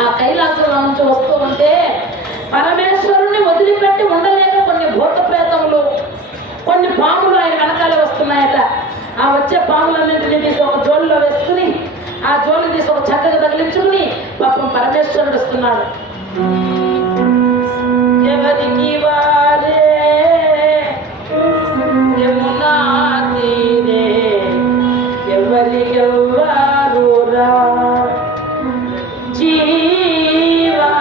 ఆ కైలాసంలో నుంచి వస్తూ ఉంటే పరమేశ్వరుణ్ణి వదిలిపెట్టి ఉండలేక కొన్ని భూత ప్రేతములు, కొన్ని పాములు ఆయన వెనకాల వస్తున్నాయట. ఆ వచ్చే పాములన్నింటినీ తీసి ఒక జోలిలో వేసుకుని ఆ జోలి తీసి ఒక చక్కగా తగిలించుకుని పాపం పరమేశ్వరుడు వస్తున్నాడు. ఎవరికి వారే యమునా తీరే, ఎవరికెవ్వారురా జీవా,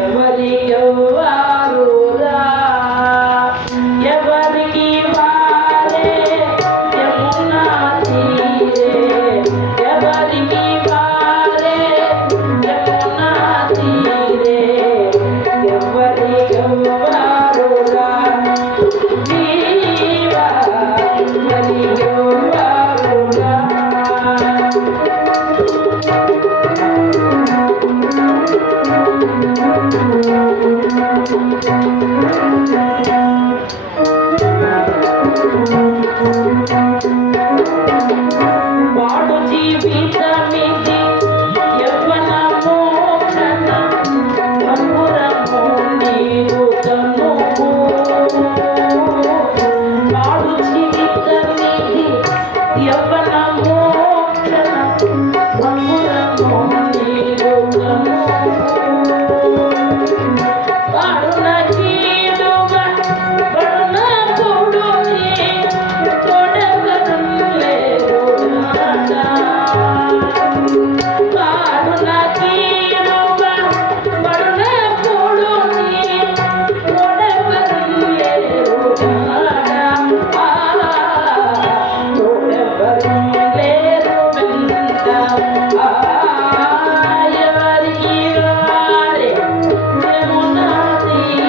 ఎవరికెవ్వారురా, ఎవరికి వారే యమునా తీరే, ఎవరికి వారే యమునా తీరే, ఎవరికెవ్వారురా జీవా, ఎవరికెవ్వారురా. వాడు జీవితమిది యవ్వన మోక్షణ బంగురము నీరుతము. వాడు జీవితమిది యవ్వన మోక్షణ బంగురము నీరుతము. వాడున కీడుగా పడున పొడుని తోడెవరు లేరు నాట. వాడున కీడుగా పడున పొడుని తోడెవరు లేరు నాట. తోడెవరు లేరు వెంట. ఎవరికి వారే యమునా తీరే.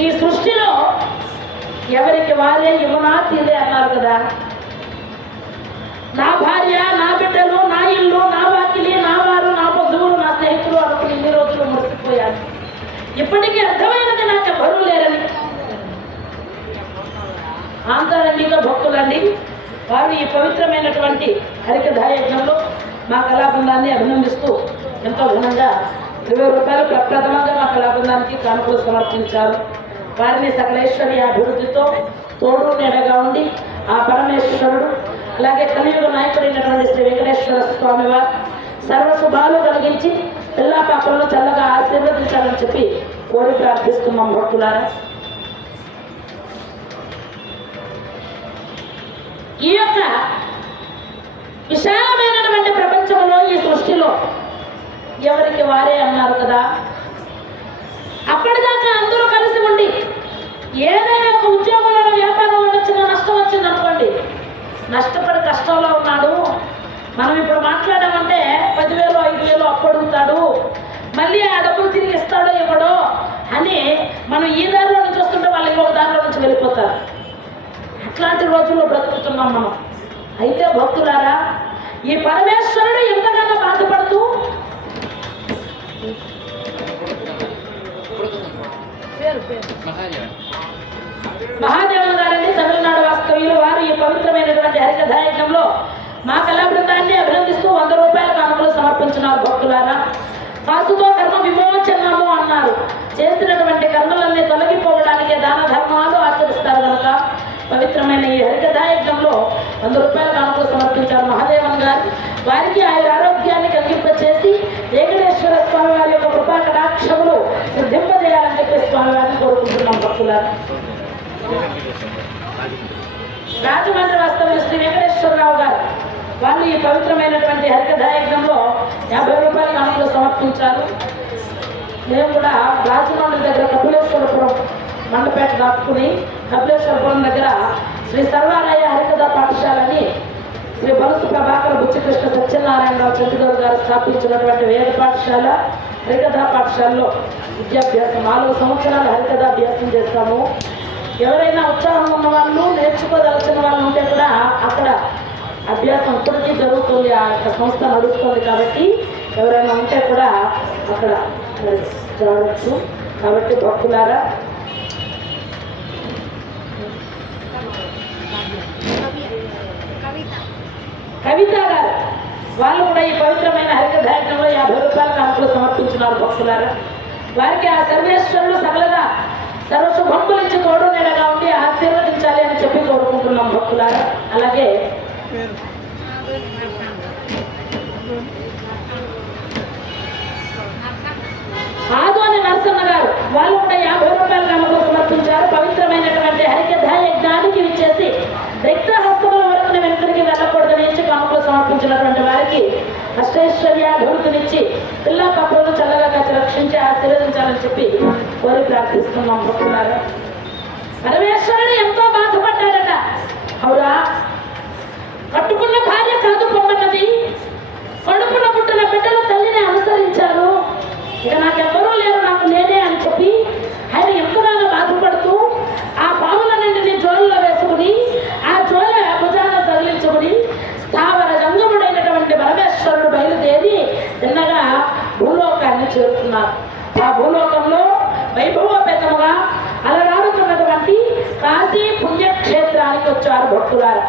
ఈ సృష్టిలో ఎవరికి వారే యమునా తీరే అన్నారు కదా. నా భార్య, నా బిడ్డలు, నా ఇల్లు, నా వాకిలి, నా వారు, నా బంధువులు, నా స్నేహితులు అనుకుని ఇన్ని రోజులు మురిసిపోయాను. ఇప్పటికీ అర్థమైనది నాకు ఎవరూ లేరని. ఆంతరంగిక భక్తులండి వారు ఈ పవిత్రమైనటువంటి హరికథాయజ్ఞంలో మా కళాబృందాన్ని అభినందిస్తూ ఎంతో ఘనంగా 20 రూపాయలు ప్రప్రథమంగా మా కళాబృందానికి కానుకలు సమర్పించారు. వారిని సకలేశ్వరి అభివృద్ధితో తోడు నీడగా ఉండి ఆ పరమేశ్వరుడు అలాగే కలియుగ నాయకుడైనటువంటి శ్రీ వెంకటేశ్వర స్వామి వారు సర్వశుభాలు కలిగించి పిల్లా పాపలను చల్లగా ఆశీర్వదించాలని చెప్పి కోరి ప్రార్థిస్తున్నాం భక్తులారా. ఈ యొక్క విశాలమైనటువంటి ప్రపంచంలో ఈ సృష్టిలో ఎవరికి వారే అన్నారు కదా. అప్పటిదాకా అందరూ కలిసి ఉండి ఏదైనా ఒక ఉద్యోగంలో వ్యాపారం వచ్చిన నష్టం వచ్చింది అనుకోండి, నష్టపడి కష్టంలో ఉన్నాడు, మనం ఇప్పుడు మాట్లాడామంటే 10,000 5,000 అప్పు అడుగుతాడు, మళ్ళీ ఆ డబ్బులు తిరిగి ఇస్తాడో ఇవ్వడో అని మనం ఈ దారిలో నుంచి వస్తుంటే వాళ్ళు ఇంకొక దారిలో నుంచి వెళ్ళిపోతారు. అట్లాంటి రోజుల్లో బ్రతుకుతున్నాం మనం. అయితే భక్తులారా, ఈ పరమేశ్వరుడు ఎంతగానో బాధపడుతూ మహాదేవన్ గారని తమిళనాడు వాస్తవ్యులు వారు ఈ పవిత్రమైనటువంటి హరికథాయజ్ఞంలో మా కళాబృందాన్ని అభినందిస్తూ 100 రూపాయల కానుకలు సమర్పించినారు. భక్తులారా, వాసుతో కర్మ విమోచనము అన్నారు. చేసినటువంటి కర్మలన్నీ తొలగిపోవడానికి దాన ధర్మాలు ఆచరిస్తారు కనుక పవిత్రమైన ఈ హరికథాయజ్ఞంలో 100 రూపాయల కానుకలు సమర్పించారు మహాదేవన్ గారు. వారికి ఆయన ఆరోగ్యాన్ని కలిగింపచేసి వెంకటేశ్వర స్వామి వారి యొక్క కృపా కటాక్షములు సిద్ధింపజేయాలని చెప్పి స్వామి వారిని కోరుకుంటున్నాం. భక్తులారా, రాజమండ్రి వాస్తవ్యులు శ్రీ వెంకటేశ్వరరావు గారు వాళ్ళు ఈ పవిత్రమైనటువంటి హరికథాయజ్ఞంలో 50 రూపాయల కానుకలు సమర్పించారు. మేము కూడా రాజమండ్రి దగ్గర కపిలేశ్వరపురం మండపేట దాటుకుని కపిలేశ్వరపురం దగ్గర శ్రీ సర్వాలయ హరికథ పాఠశాలని శ్రీ బలుసు ప్రభాకర బుచ్చికృష్ణ సత్యనారాయణరావు చంద్రగౌడ్ గారు స్థాపించినటువంటి వేద పాఠశాల హరికథా పాఠశాలలో విద్యాభ్యాసం 4 సంవత్సరాలు హరికథాభ్యాసం చేస్తాము. ఎవరైనా ఉత్సాహం ఉన్న వాళ్ళు, నేర్చుకోదలసిన వాళ్ళు ఉంటే కూడా అక్కడ అభ్యాసం ఇప్పటికీ జరుగుతుంది. ఆ యొక్క సంస్థ నడుస్తుంది కాబట్టి ఎవరైనా ఉంటే కూడా అక్కడ జరగచ్చు. కాబట్టి భక్తులారా, కవిత గారు వాళ్ళు కూడా ఈ పవిత్రమైన హరికథాయజ్ఞంలో 50 రూపాయల కానుకలు సమర్పించినారు. భక్తులారా, వారికి ఆ సర్వేశ్వరులు సకలగా సర్వశుభంబులు ఇచ్చి తోడు నీడగా ఉండి ఆశీర్వదించాలి అని చెప్పి కోరుకుంటున్నాం. భక్తులారా, అలాగే ఆదోని నరసన్న గారు వాళ్ళు కూడా 50 రూపాయల కానుకలు సమర్పించారు. పవిత్రమైనటువంటి హరికథాయజ్ఞానికి విచ్చేసి రిక్త హస్తముల వరకు వెనుకరికి వెళ్ళకూడదని కానుకలు సమర్పించినటువంటి వారికి అష్టైశ్వర్య అభివృద్ధినిచ్చి పిల్లా పప్పులను చల్లగా కాచి రక్షించి ఆశీర్వదించాలని చెప్పి కోరి ప్రార్థిస్తున్నాం. భక్తులారా, పరమేశ్వరుడు ఇక నాకెవ్వరూ లేరు, నాకు నేనే అని చెప్పి ఆయన ఎంతగానో బాధపడుతూ ఆ పాములన్నింటినీ జోలులో వేసుకుని ఆ జోల భుజాన తగిలించుకుని స్థావర జంగముడైనటువంటి పరమేశ్వరుడు బయలుదేరి చిన్నగా భూలోకాన్ని చేరుకున్నారు. ఆ భూలోకంలో వైభవోపేతముగా అలరాడుతున్నటువంటి కాశీ పుణ్యక్షేత్రానికి వచ్చారు భక్తులారా.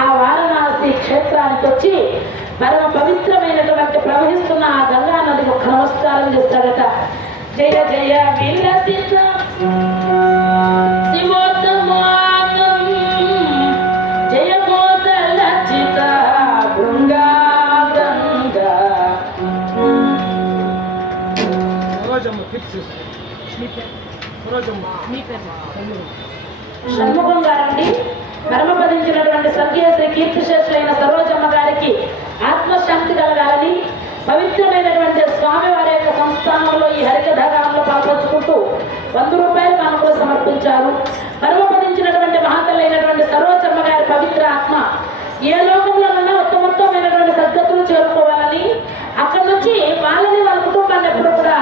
ఆ వారణాసి క్షేత్రానికి వచ్చి పరమ పవిత్రమైనటువంటి ప్రవహిస్తున్న ఆ గంగా నదికి ఒక నమస్కారం చేస్తాడట. జయ జయ విలసిత శివోత్తమాంగం జయ మోదలచిత గంగా గంగా. షణ్ముఖం గారండి పరమపదించినటువంటి స్వర్గీయ శ్రీ కీర్తిశేషులైన సరోజమ్మ గారికి ఆత్మశాంతి కలగాలని పవిత్రమైనటువంటి స్వామి వారి యొక్క సంస్థానంలో ఈ హరికథాగానంలో పాల్పంచుకుంటూ 100 రూపాయలు మనకు సమర్పించారు. పరమపదించినటువంటి మహాతల్లైనటువంటి సరోజమ్మ గారి పవిత్ర ఆత్మ ఏ లోకంలోనన్నా ఉత్తమోత్తమైనటువంటి సద్గతులు చేరుకోవాలని అక్కడి నుంచి వాళ్ళని వాళ్ళ కుటుంబాన్ని ఎప్పుడు కూడా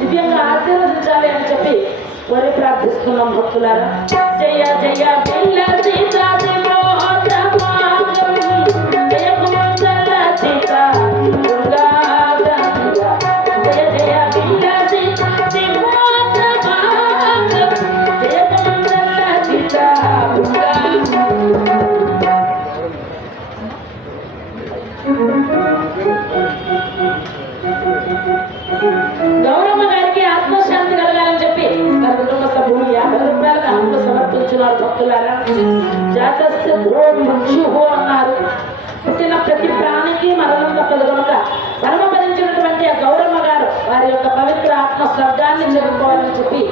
దివ్యంగా ఆశీర్వదించాలి అని చెప్పి కోరి ప్రార్థిస్తున్నాం భక్తులారా. జయ జయ పిల్ల సీతా జయ మంగళ సీత దుర్గా గంగా జయ జయ పిల్ల సీతా జయ మంగళ సీత దుర్గా. గౌరమ్మ గారికి ఆత్మశాంతి కలగాలని చెప్పి వారి కుటుంబ సభ్యులు 50 రూపాయలకు అన్నం సమర్పించున్నారు భక్తులారా. జాతస్య ధ్రువో అన్నారు. పుట్టిన ప్రతి ప్రాణికి మరణం తప్పదు కనుక పరమపదించినటువంటి ఆ గౌరమ్మ గారు వారి యొక్క పవిత్ర ఆత్మ స్వర్గాన్ని చేరుకోవాలని చెప్పి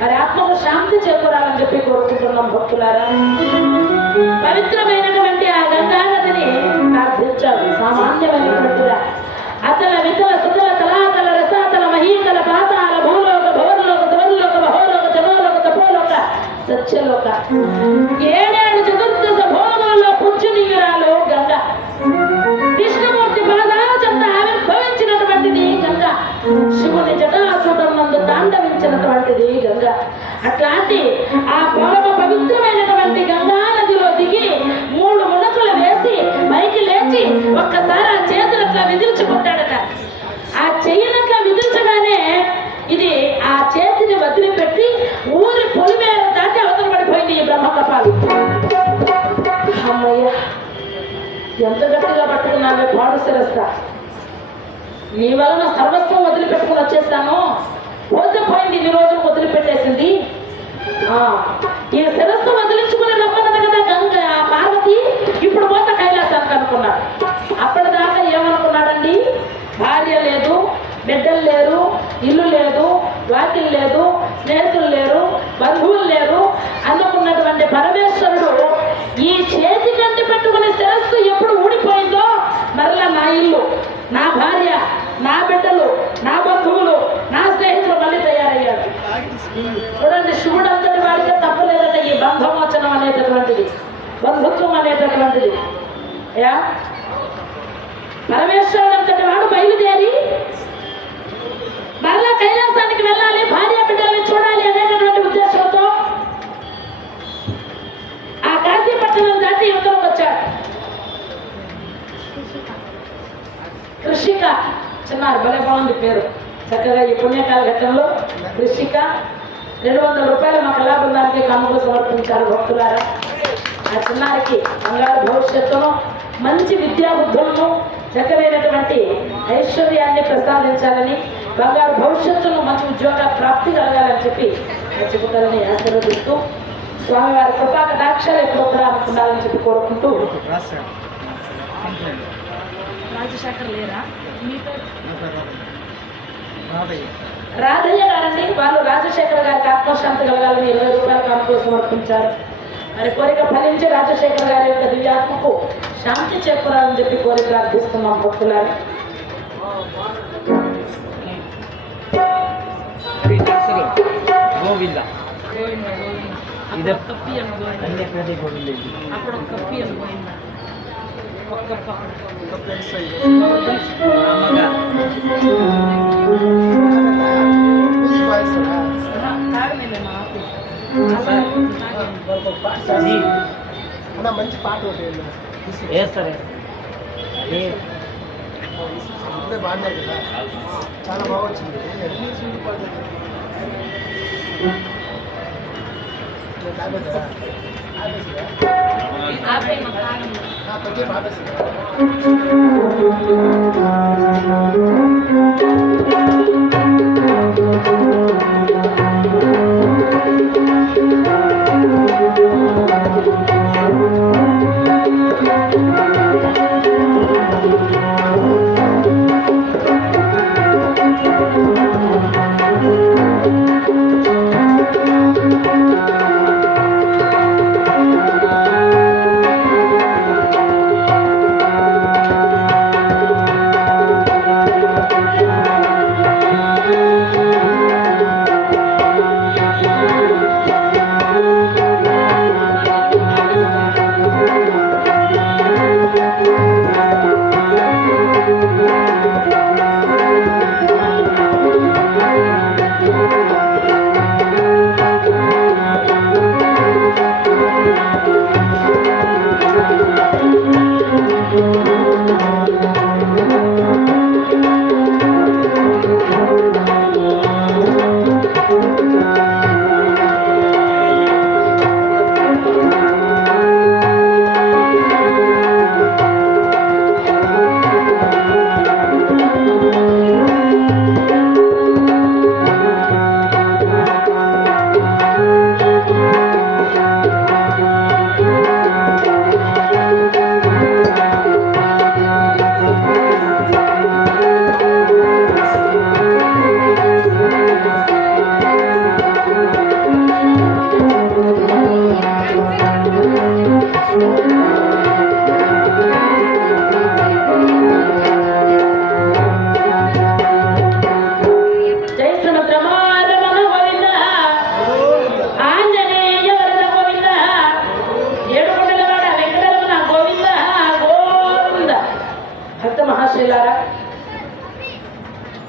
వారి ఆత్మకు శాంతి చేకూరాలని చెప్పి కోరుకుంటున్నాం భక్తులారా. పవిత్రమైనటువంటి ఆ గంగా నదిని ప్రార్థించాలి. సామాన్యమైనటువంటిగా అతల వితల సుతల తలాతల రసాతల మహీతల పాతాల భూలోక భవలోక సవర్లోక మహోలోక జనోలోక తపోలోక సత్యలోక 7 చతుర్దశ భోగంలో పుచ్చునీయురాలు గంగ. కృష్ణమూర్తి పాదాల చెంత ఆవిర్భవించినటువంటిది గంగ. శివుని జటాసుటం నందు తాండవించినటువంటిది గంగ. అట్లాంటి ఆ పరమ పవిత్రమైనటువంటి గంగా నదిలో దిగి 3 మునకలు వేసి పైకి లేచి ఒక్కసారి ఆ చేతులు అట్లా విదిల్చుకుంటాడట. ఆ చెయ్యినట్లా విదిల్చగానే ఇది ఆ చేతిని వదిలిపెట్టి ఊరి పొలిమేర దాటి అవతల పడిపోయింది ఈ బ్రహ్మకపాలు. అమ్మయ్య, ఎంత గట్టిగా పట్టుకున్నావే పాడు శిరస్స, నీ వలన సర్వస్వం వదిలిపెట్టుకుని వచ్చేసాను. పోయింది, ఇన్ని రోజులు వదిలిపెట్టేసింది. ఈ శిరస్సు వదిలించుకుని రమ్మన్నది కదా గంగ పార్వతి, ఇప్పుడు పోత కైలాసానికి అనుకున్నాడు. అప్పటిదాకా ఏమనుకున్నాడండి? భార్య లేదు, బిడ్డలు లేరు, ఇల్లు లేదు, వాకిల్ లేదు, స్నేహితులు లేరు, బంధువులు లేరు అనుకున్నటువంటి పరమేశ్వరుడు ఈ చేతి కంటి పెట్టుకునే శిరస్సు ఎప్పుడు ఊడిపోయిందో మరలా నా ఇల్లు, నా భార్య, నా బిడ్డలు, నా బంధువులు, నా స్నేహితులు మళ్ళీ తయారయ్యాడు. చూడండి, శివుడు అంతటి వాడితే తప్పలేదట ఈ బంధమోచనం అనేటటువంటిది, బంధుత్వం అనేటటువంటిది. పరమేశ్వరుడు అంతటి వాడు బయలుదేరి మరలా కైలాసానికి వెళ్ళాలి, భార్య బిడ్డల్ని చూడాలి అనేటటువంటి ఉద్దేశంతో ఆ కాశీపట్టణం దాటి యువతలకు వచ్చాడు. కృషిక చిన్నారు, భలే బాగుంది పేరు. చక్కగా ఈ పుణ్యకాల ఘట్టంలో కృషిక 200 రూపాయలు మా కళా బృందానికి కమ్ములు సమర్పించారు భక్తులారా. ఆ చిన్నారికి బంగారు భవిష్యత్తును, మంచి విద్యా బుద్ధులను, చక్కనైనటువంటి ఐశ్వర్యాన్ని ప్రసాదించాలని, బంగారు భవిష్యత్తును, మంచి ఉద్యోగ ప్రాప్తి కలగాలని చెప్పి చెప్పుకోవాలని ఆశీర్వదిస్తూ స్వామివారి కృపా కటాక్షాలు ఎప్పుడు కూడా అనుకున్నారని చెప్పి కోరుకుంటూ. రాజశేఖర్ లేరా? రాధయ్య గారండి, వాళ్ళు రాజశేఖర్ గారికి ఆత్మశాంతి కలగాలని 20 రూపాయల కానుకలు సమర్పించారు. మరి కోరిక ఫలించి రాజశేఖర్ గారి యొక్క దివ్యాత్మకు శాంతి చేకూరాలని చెప్పి కోరి ప్రార్థిస్తున్నాం భక్తులారా. గోవింద ఒక్క అన్న మంచి పాట ఒకటి వేస్తారు ఇప్పుడే బాగున్నాయి కదా, చాలా బాగా వచ్చింది.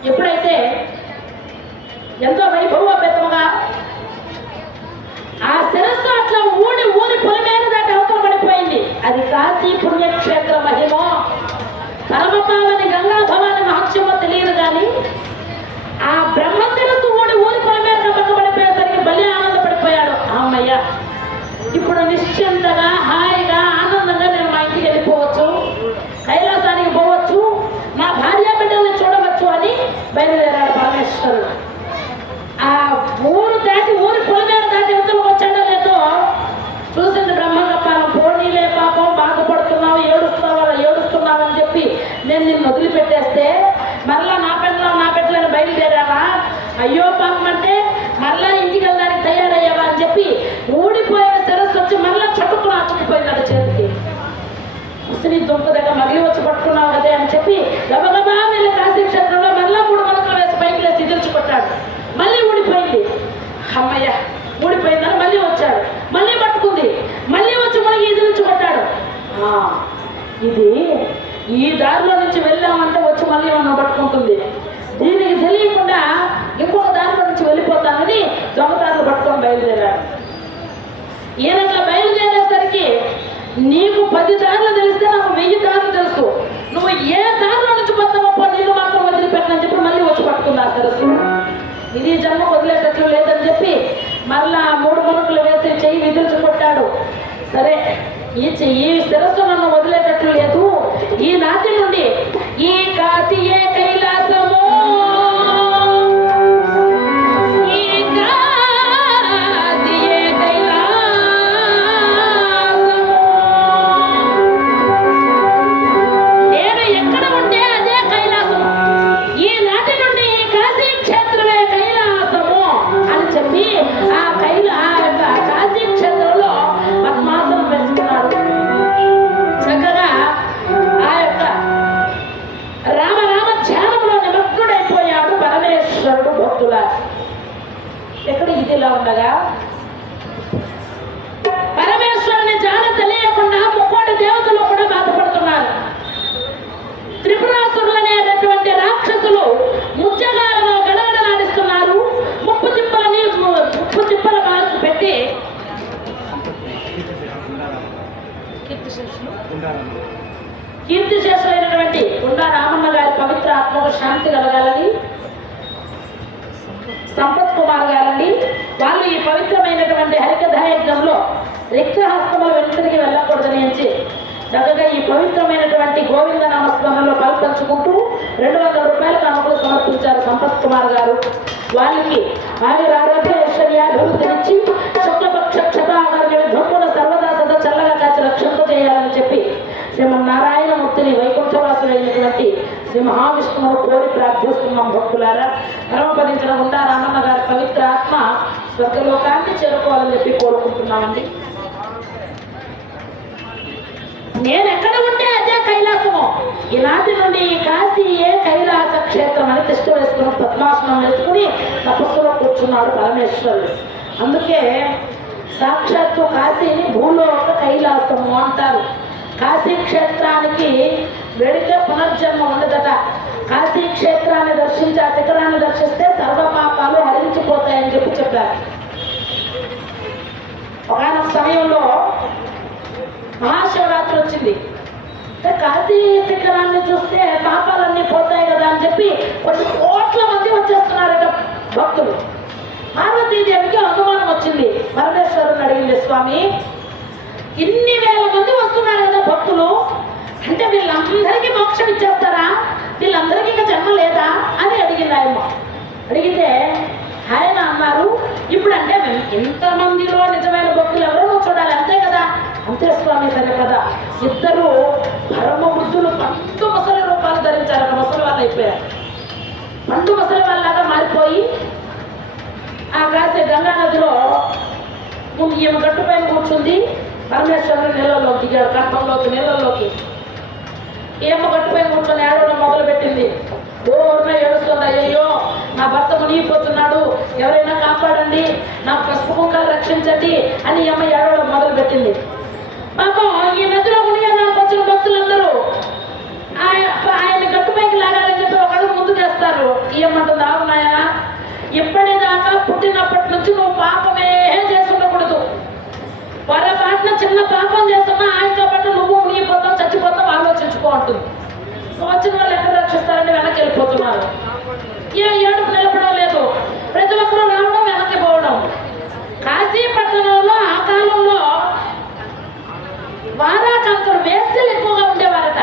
ఎప్పుడైతే ఎంతో వైభవోపేతముగా ఆ శిరస్సు అట్లా ఊడి పొలిమేర దాటి అవతల పడిపోయింది. అది కాశీ పుణ్యక్షేత్ర మహిమో పరమపావని గంగా భవాని మహత్యమో తెలియదు కానీ ఆ బ్రహ్మ శిరస్సు ఊడి పొలిమేర పక్కబడిపోయేసరికి బలి ఆనందపడిపోయాడు. అమ్మయ్య, ఇప్పుడు నిశ్చింతగా హాయిగా ఆనందంగా నేను మా ఇంటికి వెళ్ళిపోవచ్చు, కైలాసానికి పోవచ్చు, నా భార్య బిడ్డల్ని చూడవచ్చు అని బయలుదేరాడు పరమేశ్వరుడు. ఆ ఊరు దాటి పొలిమేర దాటి యువతలకు వచ్చాడో లేదో చూసింది బ్రహ్మకపాలం. పోనీలే పాపం, బాధపడుతున్నావు, ఏడుస్తున్నావు అని చెప్పి నేను నిన్ను వదిలిపెట్టేస్తే మరలా నా బిడ్డలను బయలుదేరావా, అయ్యో పాపం అంటే మరలా ఇంటికి వెళ్ళడానికి తయారయ్యావా అని చెప్పి ఊడిపోయిన శిరస్సు వచ్చి మరలా చట్టుకుని ఆచుకుపోయినాడు చేతికి. ముసిని దుంప దగ్గర మళ్ళీ వచ్చి పట్టుకున్నావు కదే అని చెప్పి గబగబా వెళ్ళి కాశీ క్షేత్రంలో మళ్ళా 3 మలకలు వేసి పైకి లేసి ఇదిల్చుకొట్టాడు. మళ్ళీ ఊడిపోయింది. అమ్మయ్య, ఊడిపోయిందని మళ్ళీ వచ్చాడు, మళ్ళీ పట్టుకుంది, మళ్ళీ వచ్చి మనకి ఇదిల్చుకొట్టాడు. ఇది ఈ దారిలో నుంచి వెళ్ళామంటే వచ్చి మళ్ళీ మనం పట్టుకుంటుంది. దీనికి తెలియకుండా ఇంకొక దారిలో నుంచి వెళ్ళిపోతానని దొంగదారులు పట్టుకొని బయలుదేరాడు. ఈయనట్లా బయలుదేరేసరికి నీకు 10 దారులు తెలిస్తే నాకు 1000 దారులు తెలుసు, నువ్వు ఏ దారిలో నుంచి పోతావో నీళ్ళు మాత్రం వదిలిపెట్టనని చెప్పి మళ్ళీ వచ్చి పట్టుకుంది ఆ సరస్సు. ఇది జన్మ వదిలేటట్లు లేదని చెప్పి మళ్ళా 3 మనుకులు వేసి చెయ్యి విదిల్చుకొట్టాడు. సరే, ఈ శిరస్సు నన్ను వదిలేటట్లు లేదు, ఈ నాటి నుండి ఈ కాశీయే కైలాసము, ఎక్కడ ఇదిలా ఉండగా పరమేశ్వరుని జాన తెలియకుండా 3 దేవతలు కూడా బాధపడుతున్నారు. త్రిపురాసురులనేటటువంటి రాక్షసులు ముచ్చగాలను గడగడలాడిస్తున్నారు. ముప్పు తిప్పల పెట్టి చెప్పి కీర్తిశేషులైనటువంటి గుండా రామన్న గారి పవిత్ర ఆత్మకు శాంతి కలగాలని, సంపత్ కుమార్ గారండి వాళ్ళు ఈ పవిత్రమైనటువంటి హరికథాయజ్ఞంలో రిక్తహస్తముల వెనుకటికి వెళ్ళకూడదని ఎంచి చక్కగా ఈ పవిత్రమైనటువంటి గోవింద నామస్మరణలో పాల్పంచుకుంటూ 200 రూపాయల కానుకలు సమర్పించారు సంపత్ కుమార్ గారు. వాళ్ళకి ఆరోగ్య ఐశ్వర్యాభివృద్ధినిచ్చి శుక్లపక్ష క్షతాకర్ణ ధృంపున సర్వదా సదా చల్లగా కాచి రక్షణ చేయాలని చెప్పి శ్రీమన్నారాయణమూర్తిని వైకుంఠవాసులైనటువంటి శ్రీ మహావిష్ణువును కోరి ప్రార్థిస్తున్నాం. భక్తులారా, పరమపదించిన గుండా రామన్న గారి పవిత్ర ఆత్మ స్వర్గలోకాన్ని చేరుకోవాలని చెప్పి కోరుకుంటున్నామండి. నేను ఎక్కడ ఉంటే అదే కైలాసము. ఈనాటి నుండి కాశీయే కైలాస క్షేత్రం అని తిష్ట వేసుకుని పద్మాసనం వేసుకుని తపస్సులో కూర్చున్నాడు పరమేశ్వరుడు. అందుకే సాక్షాత్తు కాశీని భూలోక కైలాసము అంటారు. కాశీ క్షేత్రానికి వెళితే పునర్జన్మ ఉండదట. కాశీ క్షేత్రాన్ని దర్శించి ఆ శిఖరాన్ని దర్శిస్తే సర్వ పాపాలు హరించిపోతాయని చెప్పారు. ఒకనొక సమయంలో మహాశివరాత్రి వచ్చింది. కాశీ శిఖరాన్ని చూస్తే పాపాలన్నీ పోతాయి కదా అని చెప్పి కొన్ని కోట్ల మంది వచ్చేస్తున్నారట భక్తులు. పార్వతీదేవికి అనుమానం వచ్చింది. పరమేశ్వరుని అడిగింది, స్వామి ఇన్ని వేల మంది వస్తున్నారు కదా భక్తులు, అంటే వీళ్ళందరికీ మోక్షం ఇచ్చేస్తారా, వీళ్ళందరికీ ఇంకా జన్మ లేదా అని అడిగింది ఆయమ్మ. అడిగితే ఆయన అన్నారు, ఇప్పుడంటే ఇంతమందిలో నిజమైన భక్తులు ఎవరో నువ్వు చూడాలి, అంతే కదా. అంతే స్వామి, సరే కదా. ఇద్దరు పరమ వృద్ధులు పండు ముసలి రూపాలు ధరించారు. ముసలి వాళ్ళు అయిపోయారు. పండు ముసలి వాళ్ళలాగా మారిపోయి ఆ కాసే గంగా నదిలో ఈమె గట్టు పైన కూర్చుంది. పరమేశ్వరుడు నీళ్ళలోకి దిగాడు, కట్టంలోకి నీళ్ళలోకి. ఏమో గట్టు పైన కూర్చొని ఏడవడం మొదలు పెట్టింది. దూరమే ఏడుస్తుంది, అయ్యో నా భర్త మునిగిపోతున్నాడు, ఎవరైనా కాపాడండి, నా పసుపు కుంకాలు రక్షించండి అని అమ్మ ఏడవడం మొదలు పెట్టింది. పాపం ఈ నదిలో మునిగడానికి వచ్చిన భక్తులందరూ ఆయన గట్టుపైకి లాగాలని చెప్పి ఒక అడుగు ముందుకు వేస్తారు. ఏమంటుంది, ఆవునాయన ఇప్పటిదాకా పుట్టినప్పటి నుంచి నువ్వు పాపమే చేసి ఉండకూడదు, పొరపాటున చిన్న పాపం చేస్తున్నా ఆయనతో పాటు నువ్వు మునిగిపోతావు, చచ్చిపోతావు, ఆలోచించుకో అంటుంది. వచ్చిన వాళ్ళు ఎక్కడ రక్షిస్తారంటే వెనక్కి వెళ్ళిపోతున్నారు. ఏడుపు నిలబడం లేదు, ప్రతి ఒక్కరూ రావడం వెనక్కి పోవడం. కాశీ పట్టణంలో ఆ కాలంలో వారాకంతులు వేస్యలు ఎక్కువగా ఉండేవారట.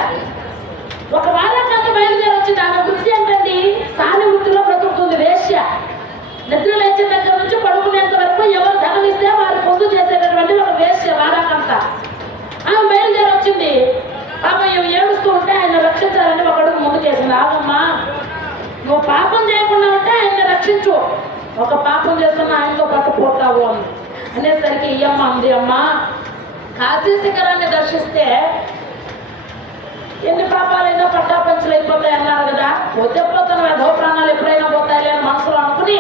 ఒక వారాకంత బయలుదేరి వచ్చింది. ఆమె వృత్తి ఏంటండి, సాని వృత్తిలో బ్రతుకుతుంది వేశ్య. నిద్ర లేచిన దగ్గర నుంచి పడుకునేంత వరకు ఎవరు ధనం ఇస్తే వారు పొందు చేసేటటువంటి ఒక వేశ్య వారాకంత. ఆమె బయలుదేరి వచ్చింది. పాపం ఏడుస్తూ ఉంటే ఆయన రక్షించాలని ఒక అడుగు ముందుకేసింది. ఆగమ్మా, నువ్వు పాపం చేయకుండా ఉంటే ఆయన్ని రక్షించు, ఒక పాపం చేస్తున్నా ఆయనతో పాటు పోతావు అని అనేసరికి ఈ అమ్మ అంది, అమ్మా కాశీ శిఖరాన్ని దర్శిస్తే ఎన్ని పాపాలైనా పట్టాపంచులు అయిపోతాయి అన్నారు కదా, పోతే పోతాను అధో ప్రాణాలు ఎప్పుడైనా పోతాయి అని మనసులో అనుకుని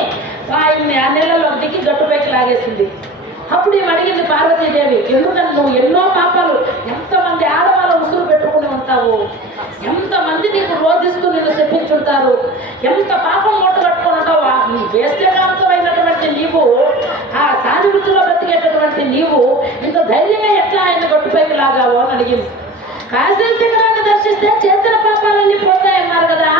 ఆయన్ని ఆ నెలలో దిగి గట్టుపైకి లాగేసింది. అప్పుడు ఏమి అడిగింది పార్వతీదేవి, ఎందుకని నువ్వు ఎన్నో పాపాలు, ఎంతమంది ఆడవాళ్ళు ఉసురు పెట్టుకుని ఉంటావు, ఎంతమంది నీకు రోధిస్తూ నిన్ను చెప్పించుంటారు, ఎంత పాపం మూట కట్టుకుని ఉంటావు, వేస్యకాంతమైనటువంటి నీవు, ఆ సాని వృత్తిలో బ్రతికేటటువంటి నీవు ఇంత ధైర్యంగా ఎట్లా ఆయన గట్టుపైకి లాగావు అని అడిగింది. కాశీ శిఖరాన్ని దర్శిస్తే చేసిన పాపాలన్నీ పోతాయన్నారు కదా,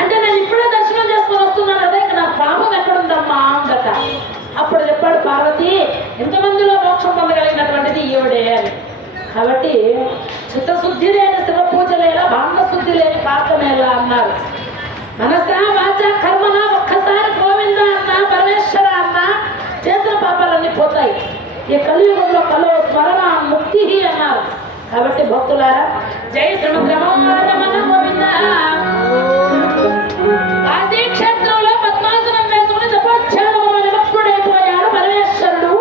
అంటే నేను ఇప్పుడే దర్శనం చేసుకొని వస్తున్నాను కదా, ఇక నా పాపం ఎక్కడుందమ్మా అందట. అప్పుడు చెప్పాడు, పార్వతి ఇంతమందిలో మోక్షం పొందగలిగినటువంటిది ఈవిడే అని. కాబట్టి చిత్తశుద్ధి లేని శివ పూజలేలా, భాండ శుద్ధి లేని పాపమేలా అన్నారు. మనసా వాచ కర్మన ఒక్కసారి గోవింద అన్న, పరమేశ్వర అన్న, చేసిన పాపాలన్నీ పోతాయి. ఈ కలియుగంలో కలో స్మరణ ముక్తి అన్నారు. కాబట్టి భక్తులారా, జై శ్రీమద్రమణ గోవింద. కాశీ క్షేత్రంలో పద్మాసనం వేసుకుని తపోధ్యానములో నిమగ్నుడైపోయాడు పరమేశ్వరుడు.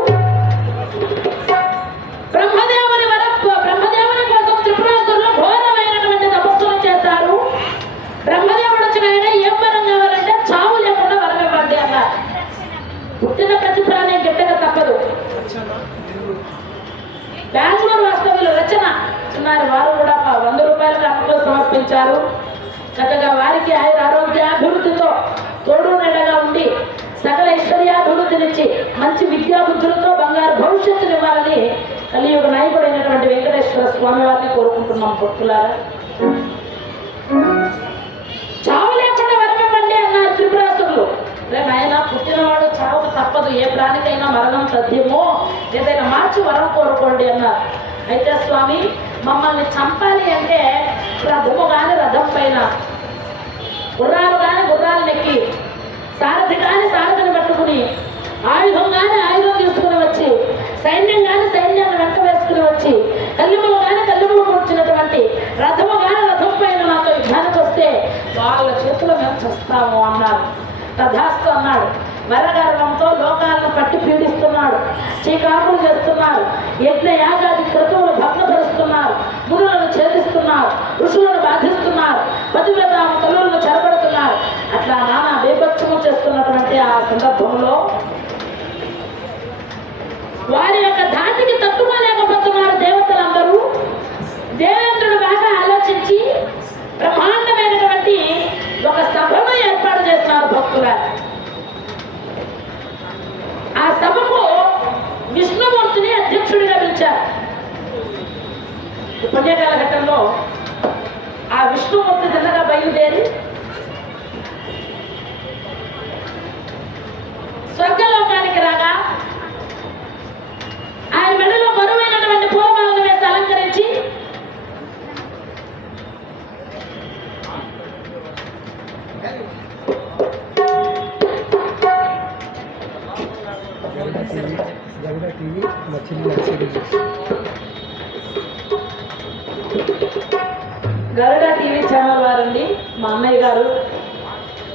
బ్రహ్మదేవుని కోసం త్రిపురాసురులు ఘోరమైనటువంటి తపస్సులు చేశారు. బ్రహ్మదేవుడు వచ్చిన ఆయన ఏం వరం కావాలంటే చావు లేకుండా వరం ఇవ్వండి అన్నారు. పుట్టిన ప్రతి ప్రాణి గిట్టక తప్పదు. బెంగళూరు వాస్తవ్యులు రచన ఉన్నారు, వారు కూడా 100 రూపాయల కానుకలు సమర్పించారు. చక్కగా వారికి ఆరోగ్య అభివృద్ధితో తోడు నెడగా ఉండి సకల ఐశ్వర్యాభివృద్ధినిచ్చి మంచి విద్యాబుద్ధులతో బంగారు భవిష్యత్తునివ్వాలని కలియుగ నాయకుడైనటువంటి వెంకటేశ్వర స్వామి వారిని కోరుకుంటున్నాం భక్తులారా. చావు లేకుండా వరమివ్వండి అన్నారు త్రిపురాసురులు. నాయన పుట్టినవాడు చావుకు తప్పదు, ఏ ప్రాణికైనా మరణం తథ్యమో, ఏదైనా మార్చి వరం కోరుకోండి అన్నారు. అయితే స్వామి మమ్మల్ని చంపాలి అంటే రథము కానీ రథం పైన, గుర్రాలు కానీ గుర్రాలు నెక్కి, సారథి కానీ సారథిని పట్టుకుని, ఆయుధం కానీ ఆయుధం తీసుకుని వచ్చి, సైన్యం కానీ సైన్యాన్ని వెంట వేసుకుని వచ్చి, కల్లిములు కానీ కల్లిములు కూర్చున్నటువంటి రథము కానీ రథం పైన నాతో యుద్ధానికి వస్తే వాళ్ళ చేతులు మేము చస్తాము అన్నారు. తథాస్తు అన్నాడు. వరగర్వంతో లోకాలను పట్టి పీడిస్తున్నాడు, చీకాకులు చేస్తున్నారు, యజ్ఞ యాగాది క్రతువులు భగ్నపరుస్తున్నారు, మునులను ఛేదిస్తున్నారు, ఋషులను బాధిస్తున్నారు, పతివ్రతామ తల్లులను చెరపడుతున్నారు. అట్లా నానా బేభత్సము చేస్తున్నటువంటి ఆ సందర్భంలో వారి యొక్క ధాటికి తట్టుకోలేకపోతున్నారు దేవతలందరూ. దేవేంద్రుడు బాగా ఆలోచించి బ్రహ్మాండమైనటువంటి ఒక సభను ఏర్పాటు చేస్తున్నారు భక్తుల. ఆ సభకు విష్ణుమూర్తిని అధ్యక్షుడిగా పిలిచారు. పుణ్యకాల ఘట్టంలో ఆ విష్ణుమూర్తి తిన్నగా బయలుదేరి స్వర్గలోకానికి రాగా ఆయన మెడలో బరువైనటువంటి పూలమాలను వేసి అలంకరించి గరుడ టీవీ ఛానల్ వారండి, మా అన్నయ్య గారు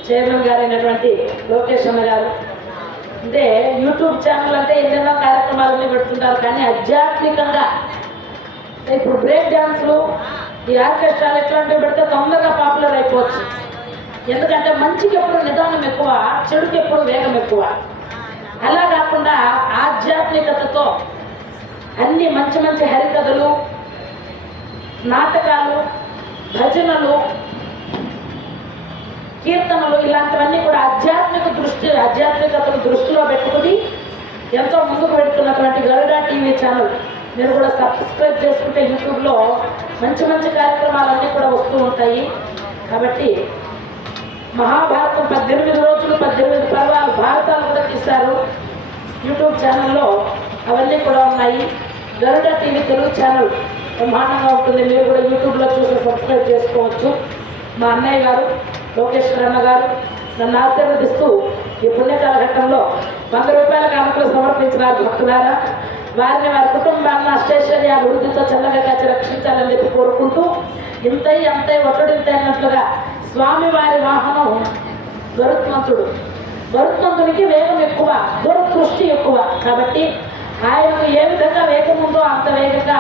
చైర్మన్ గారు అయినటువంటి లోకేష్ అన్న గారు. అంటే యూట్యూబ్ ఛానల్ అంటే ఎన్నెన్నో కార్యక్రమాలన్నీ పెడుతుంటారు, కానీ ఆధ్యాత్మికంగా ఇప్పుడు బ్రేక్ డ్యాన్స్లు, ఈ ఆర్కెస్ట్రాలు ఇట్లాంటివి పెడితే తొందరగా పాపులర్ అయిపోవచ్చు. ఎందుకంటే మంచికి ఎప్పుడు నిదానం ఎక్కువ, చెడుకి ఎప్పుడు వేగం ఎక్కువ. అలా కాకుండా ఆధ్యాత్మికతతో అన్ని మంచి మంచి హరికథలు, నాటకాలు, భజనలు, కీర్తనలు ఇలాంటివన్నీ కూడా ఆధ్యాత్మికతను దృష్టిలో పెట్టుకుని ఎంతో ముందుకు పెడుతున్నటువంటి గరుడ టీవీ ఛానల్ మీరు కూడా సబ్స్క్రైబ్ చేసుకుంటే యూట్యూబ్లో మంచి మంచి కార్యక్రమాలన్నీ కూడా వస్తూ ఉంటాయి. కాబట్టి మహాభారతం 18 రోజులు 18 పర్వాలు భారతాలు కూడా తీశారు యూట్యూబ్ ఛానల్లో, అవన్నీ కూడా ఉన్నాయి. గరుడ టీవీ తెలుగు ఛానల్ బ్రహ్మాండంగా ఉంటుంది, మీరు కూడా యూట్యూబ్లో చూసి సబ్స్క్రైబ్ చేసుకోవచ్చు. మా అన్నయ్య గారు లోకేశ్వర అన్న గారు నన్ను ఆశీర్వదిస్తూ ఈ పుణ్యకాల ఘట్టంలో 100 రూపాయల కానుకలు సమర్పించినారు భక్తులారా. వారిని వారి కుటుంబాలను అష్టైశ్వర్య అభివృద్ధితో చల్లగా కాచి రక్షించాలని చెప్పి కోరుకుంటూ, ఇంతై అంతై ఒట్టడింతైనట్లుగా స్వామివారి వాహనం గరుత్మంతుడు. గరుత్మంతునికి వేగం ఎక్కువ, దూరదృష్టి ఎక్కువ. కాబట్టి ఆయనకు ఏ విధంగా వేగం ఉందో అంత వేగంగా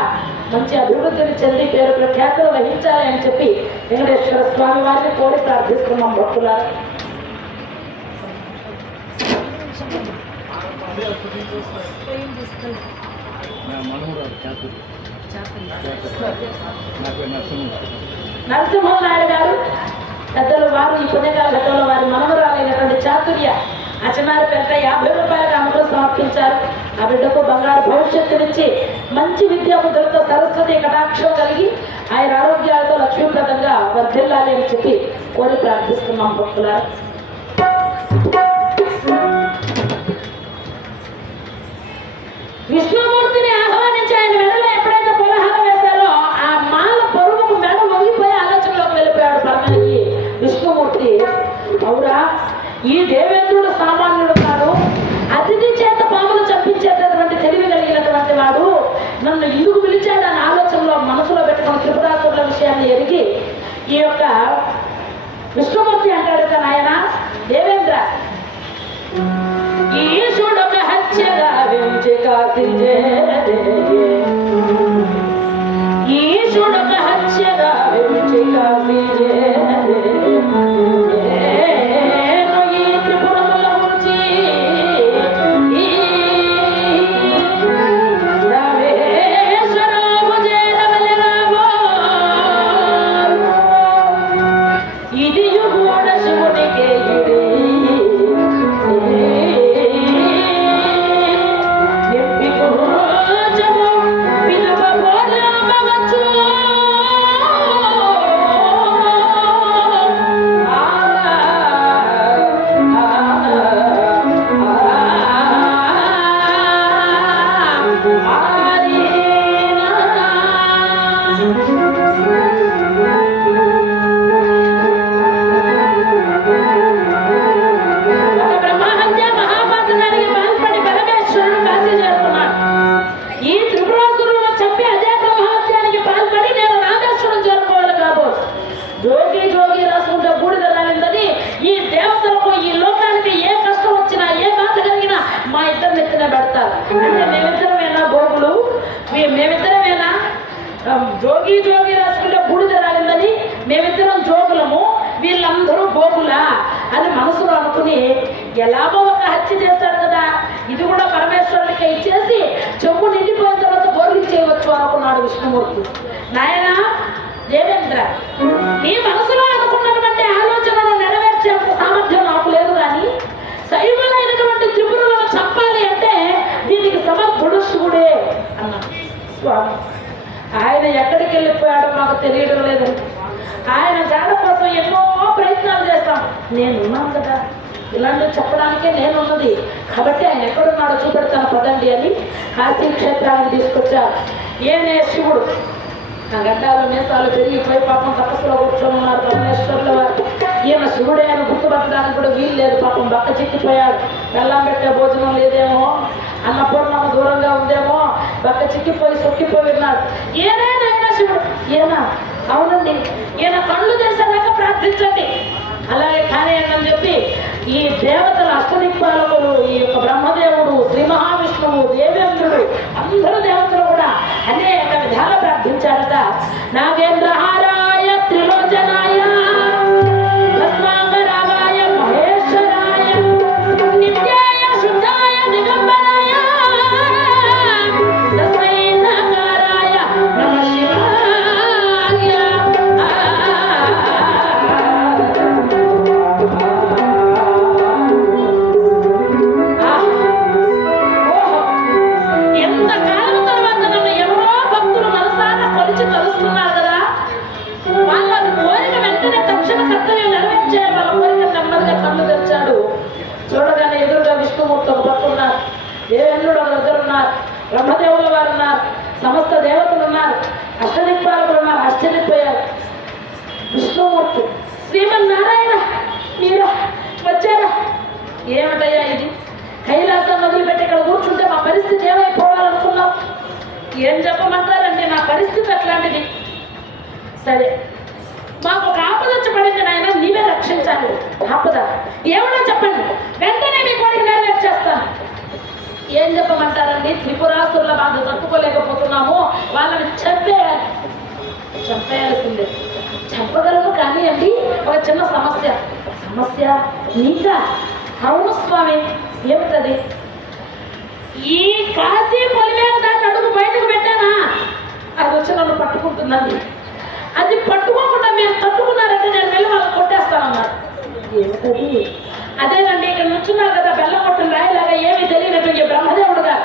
మంచి అభివృద్ధిని చెంది పేరు ప్రఖ్యాతులు వహించాలి అని చెప్పి వెంకటేశ్వర స్వామి వారిని కోరి ప్రార్థిస్తున్నాం భక్తులారా. నరసింహన్ నాయుడు గారు పెద్దలు వారు ఈ పుణ్యకాల ఘట్టంలో వారి మనవరాలైనటువంటి చాతుర్య అచనారిపేట 50 రూపాయల కానుకలు సమర్పించారు. ఆ బిడ్డకు బంగారు భవిష్యత్తునిచ్చి మంచి విద్యాబుద్ధులతో సరస్వతి కటాక్షం కలిగి ఆయన ఆరోగ్యాలతో లక్ష్మీప్రదంగా వర్ధిల్లాలి అని చెప్పి కోరి ప్రార్థిస్తున్నాం భక్తులారా. విష్ణుమూర్తిని ఆహ్వానించి ఆయన మెడలో ఎప్పుడైతే పులహారం వేశారో ఆ మాల పొరుగుకు మెడ వంగిపోయి ఆలోచనలోకి వెళ్ళిపోయాడు పరమనికి విష్ణుమూర్తి. అవురా, ఈ దేవేంద్రుడు సామాన్యుడు కాదు, అతిథి చేత పాములు చంపించేటటువంటి తెలివి కలిగినటువంటి వాడు. నన్ను ఇందుకు పిలిచాడు అని ఆలోచనలో మనసులో పెట్టుకుని త్రిపురాసురుల విషయాన్ని ఎరిగి ఈ యొక్క విష్ణుమూర్తి అంటాడు కదా, ఆయన దేవేంద్ర ఈశుడొక హత్యగా వెంచి కాసిజే, ఈశుడొక హత్యగా వెంచి కాసిజే, ఈ త్రిపురముల ఉంచి రామేశ్వరావు చేరవలెనావో, ఇది కూడా శివుడికే ఇది జోగి జోగి రాసుకుంటే బూడిద రాలిందని మేమిద్దరం జోగులము, వీళ్ళందరూ గోగులా అని మనసులో అనుకుని ఎలాగో ఒక హత్య చేశాడు కదా, ఇది కూడా పరమేశ్వరుడికి ఇచ్చేసి చెంపు నిండిపోయిన తర్వాత గోర్లు చేయవచ్చు అనుకున్నాడు విష్ణుమూర్తి. నాయన దేవేంద్ర, నీ మనసులో అనుకున్నటువంటి ఆలోచనను నెరవేర్చే సామర్థ్యం నాకు లేదు, కానీ శైవులైనటువంటి త్రిపురులను చంపాలి అంటే దీనికి సమర్థుడు శివుడే అన్నాడు స్వామి. ఆయన ఎక్కడికి వెళ్ళిపోయాడో మాకు తెలియడం లేదు. ఆయన జాడ కోసం ఎన్నో ప్రయత్నాలు చేస్తాం. నేనున్నాను కదా, ఇలాంటివి చెప్పడానికే నేనున్నది, కాబట్టి ఆయన ఎక్కడున్నాడో చూపెడతాను పదండి అని కాశీ క్షేత్రానికి తీసుకొచ్చారు. ఏనే శివుడు నా గడ్డాలు మీసాలు పెరిగిపోయి పాపం తపస్సులో కూర్చొని ఉన్నారు పరమేశ్వరుల వారు. ఈయన శివుడే అని గుర్తుపట్టడానికి కూడా వీలు లేదు, పాపం బక్క చిక్కిపోయాడు. బెల్లం పెట్టే భోజనం లేదేమో, అన్నపూర్ణమ్మ దూరంగా ఉందేమో, బక్క చిక్కిపోయి సొక్కిపోయి ఉన్నాడు. ఏనేనైనా శివుడు ఏనా? అవునండి, ఈయన కళ్ళు తెరిసేదాకా ప్రార్థించండి. అలాగే కానీ అని చెప్పి ఈ దేవతల అష్టదిక్పాలకులు, ఈ యొక్క బ్రహ్మదేవుడు, శ్రీ మహావిష్ణువు, దేవేంద్రుడు, అందరూ దేవతలు కూడా అనేక విధాలు ప్రార్థించారట. నాగేంద్రహారాయ త్రిలోచనాయ భస్మాంగరాగాయ మహేశ్వరాయ నిత్యాయ శుద్ధాయ దిగంబరాయ తస్మై నకారాయ నమః శివాయ. ఎంతకాలం తర్వాత నన్ను ఎవరో భక్తులు మనసారా కొలిచి తలుస్తున్నారు కదా, వాళ్ళ కోరిక వెంటనే తక్షణ కర్తవ్యం నెరవేర్చారు. వాళ్ళ కోరిక నెమ్మదిగా కళ్ళు తెరిచాడు. చూడగానే ఎదురుగా విష్ణుమూర్తి ఒక పక్క ఉన్నారు, దేవేంద్రుడు ఒక దగ్గర ఉన్నారు, బ్రహ్మదేవుల వారు ఉన్నారు, సమస్త దేవతలు ఉన్నారు, అష్టదిక్పాలకులు ఉన్నారు. ఆశ్చర్యపోయారు. విష్ణుమూర్తి శ్రీమన్నారాయణ మీరా వచ్చారా? ఏమిటయ్యా ఇది? కైలాసం వదిలిపెట్టి ఇక్కడ కూర్చుంటే మా పరిస్థితి ఏమైపోవాలనుకున్నాం? ఏం చెప్పమంటారంటే నా పరిస్థితి అట్లాంటిది. సరే, మాకు ఒక ఆపద వచ్చి పడింది నాయన, నీవే రక్షించాలి. ఆపద ఏమన్నా చెప్పండి, వెంటనే మీ కోరిక నెరవేర్చేస్తాను. ఏం చెప్పమంటారండి? త్రిపురాసురుల బాధ తట్టుకోలేకపోతున్నాము, వాళ్ళని చంపేయాల్సిందే. చంపగలను కానీ అండి, ఒక చిన్న సమస్య. సమస్య నీకా? అవును స్వామి. ఏమిటది? ఈ కాశీ పొలిమేర దాటి అడుగు బయటకు పెట్టానా, అది వచ్చి నన్ను పట్టుకుంటుందండి. అది పట్టుకోకుండా మీరు తట్టుకున్నారంటే నేను వెళ్ళి వాళ్ళని కొట్టేస్తానన్నారు. ఏమిటది? అదేనండి, ఇక్కడ నుంచున్నారు కదా బెల్లం కొట్టిన రాయిలాగా ఏమీ తెలియనట్టు బ్రహ్మదేవుడు గారు,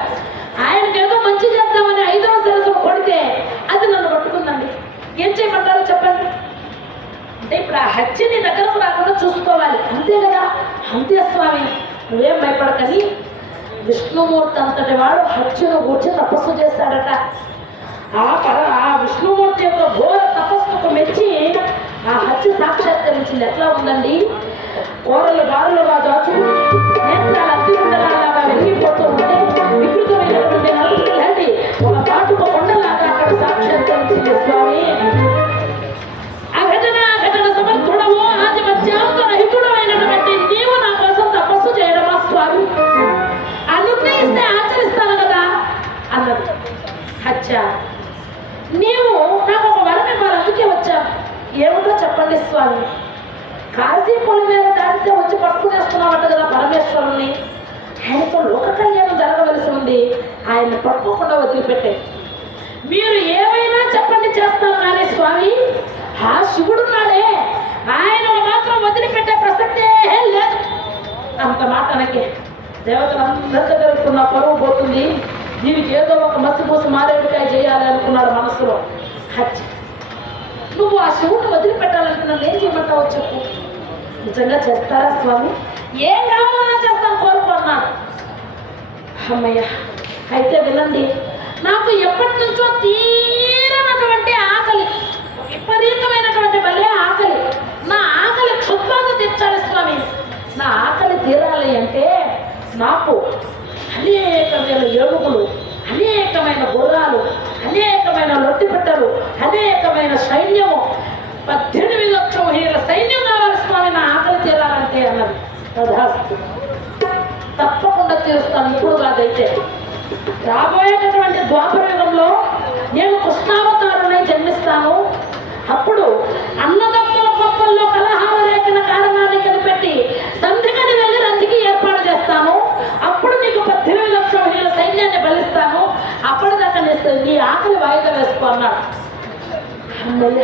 ఆయనకి ఏదో మంచి చేద్దామని 5వ శిరస్సు కొడితే అది నన్ను పట్టుకుందండి. ఏం చేయమంటారో చెప్పండి. అంటే ఇప్పుడు ఆ హత్యని దగ్గరకు రాకుండా చూసుకోవాలి, అంతే కదా? అంతే స్వామి, నువ్వేం భయపడకని. విష్ణుమూర్తి అంతటి వాడు హత్యను కూర్చి తపస్సు చేశాడట. ఆ విష్ణుమూర్తి యొక్క ఘోర తపస్సుకు మెచ్చి ఆ హత్య సాక్షాత్కరించింది. ఎట్లా ఉందండి? కూరలు బారులుగా దాచుకుని నేత్రాలు అత్యున్నతలాగా వెలిగిపోతూ ఉంటే వికృతమైనటువంటి నలుగురు లాంటి ఒక పాటుక కొండలాగా అక్కడ సాక్షాత్కరించింది స్వామి. అఘటన సమర్థుడవు ఆది మధ్యాంతరహితుడు అయినటువంటి నీవు నా కోసం తపస్సు చేయడమా స్వామి? అనుగ్రహిస్తే ఆచరిస్తాను కదా అన్నది. హత్య నీవు నాకు ఒక వరం ఇవ్వాలి, అందుకే వచ్చాను. ఏమిటో చెప్పండి స్వామి. కాశీ పొలి మీద దాటితే వచ్చి పట్టుకునేస్తున్నామంట కదా పరమేశ్వరుణ్ణి. ఆయనతో లోక కళ్యాణం జరగవలసి ఉంది, ఆయన్ని పట్టుకోకుండా వదిలిపెట్టే. మీరు ఏమైనా చెప్పండి చేస్తాను కానీ స్వామి, ఆ శివుడున్నాడే ఆయన మాత్రం వదిలిపెట్టే ప్రసక్తే లేదు. అంత మాట అనకే. దేవతలందరి దగ్గర పరువు పోతుంది, దీనికి ఏదో ఒక మసిపూసి మారేడుకాయ చేయాలి అనుకున్నాడు మనసులో. హత్య నువ్వు ఆ శివుడిని వదిలిపెట్టాలంటే నన్ను ఏం చేయమంటావో చెప్పు. నిజంగా చేస్తారా స్వామి? ఏం కావాలన్నా చేస్తాను, కోరుకున్నాడు. అమ్మయ్య, అయితే వినండి. నాకు ఎప్పటి నుంచో తీరనటువంటి ఆకలి, విపరీతమైనటువంటి భలే ఆకలి. నా ఆకలి క్షుద్రంగా తీర్చాలి స్వామి. నా ఆకలి తీరాలి అంటే నాకు అనేకమైన ఏనుగులు, అనేకమైన గుర్రాలు, అనేకమైన లొట్టిపెట్టలు, అనేకమైన సైన్యము, 18 లక్షల మహిళల సైన్యం కావాలి స్వామి నా ఆకలి తీరాలంటే అన్నది. తదాస్తు, తప్పకుండా తీరుస్తాను. ఇప్పుడు కాదైతే రాబోయేటటువంటి ద్వాపర యుగంలో నేను కృష్ణావతారుని అన్నాడు. అమ్మయ్య,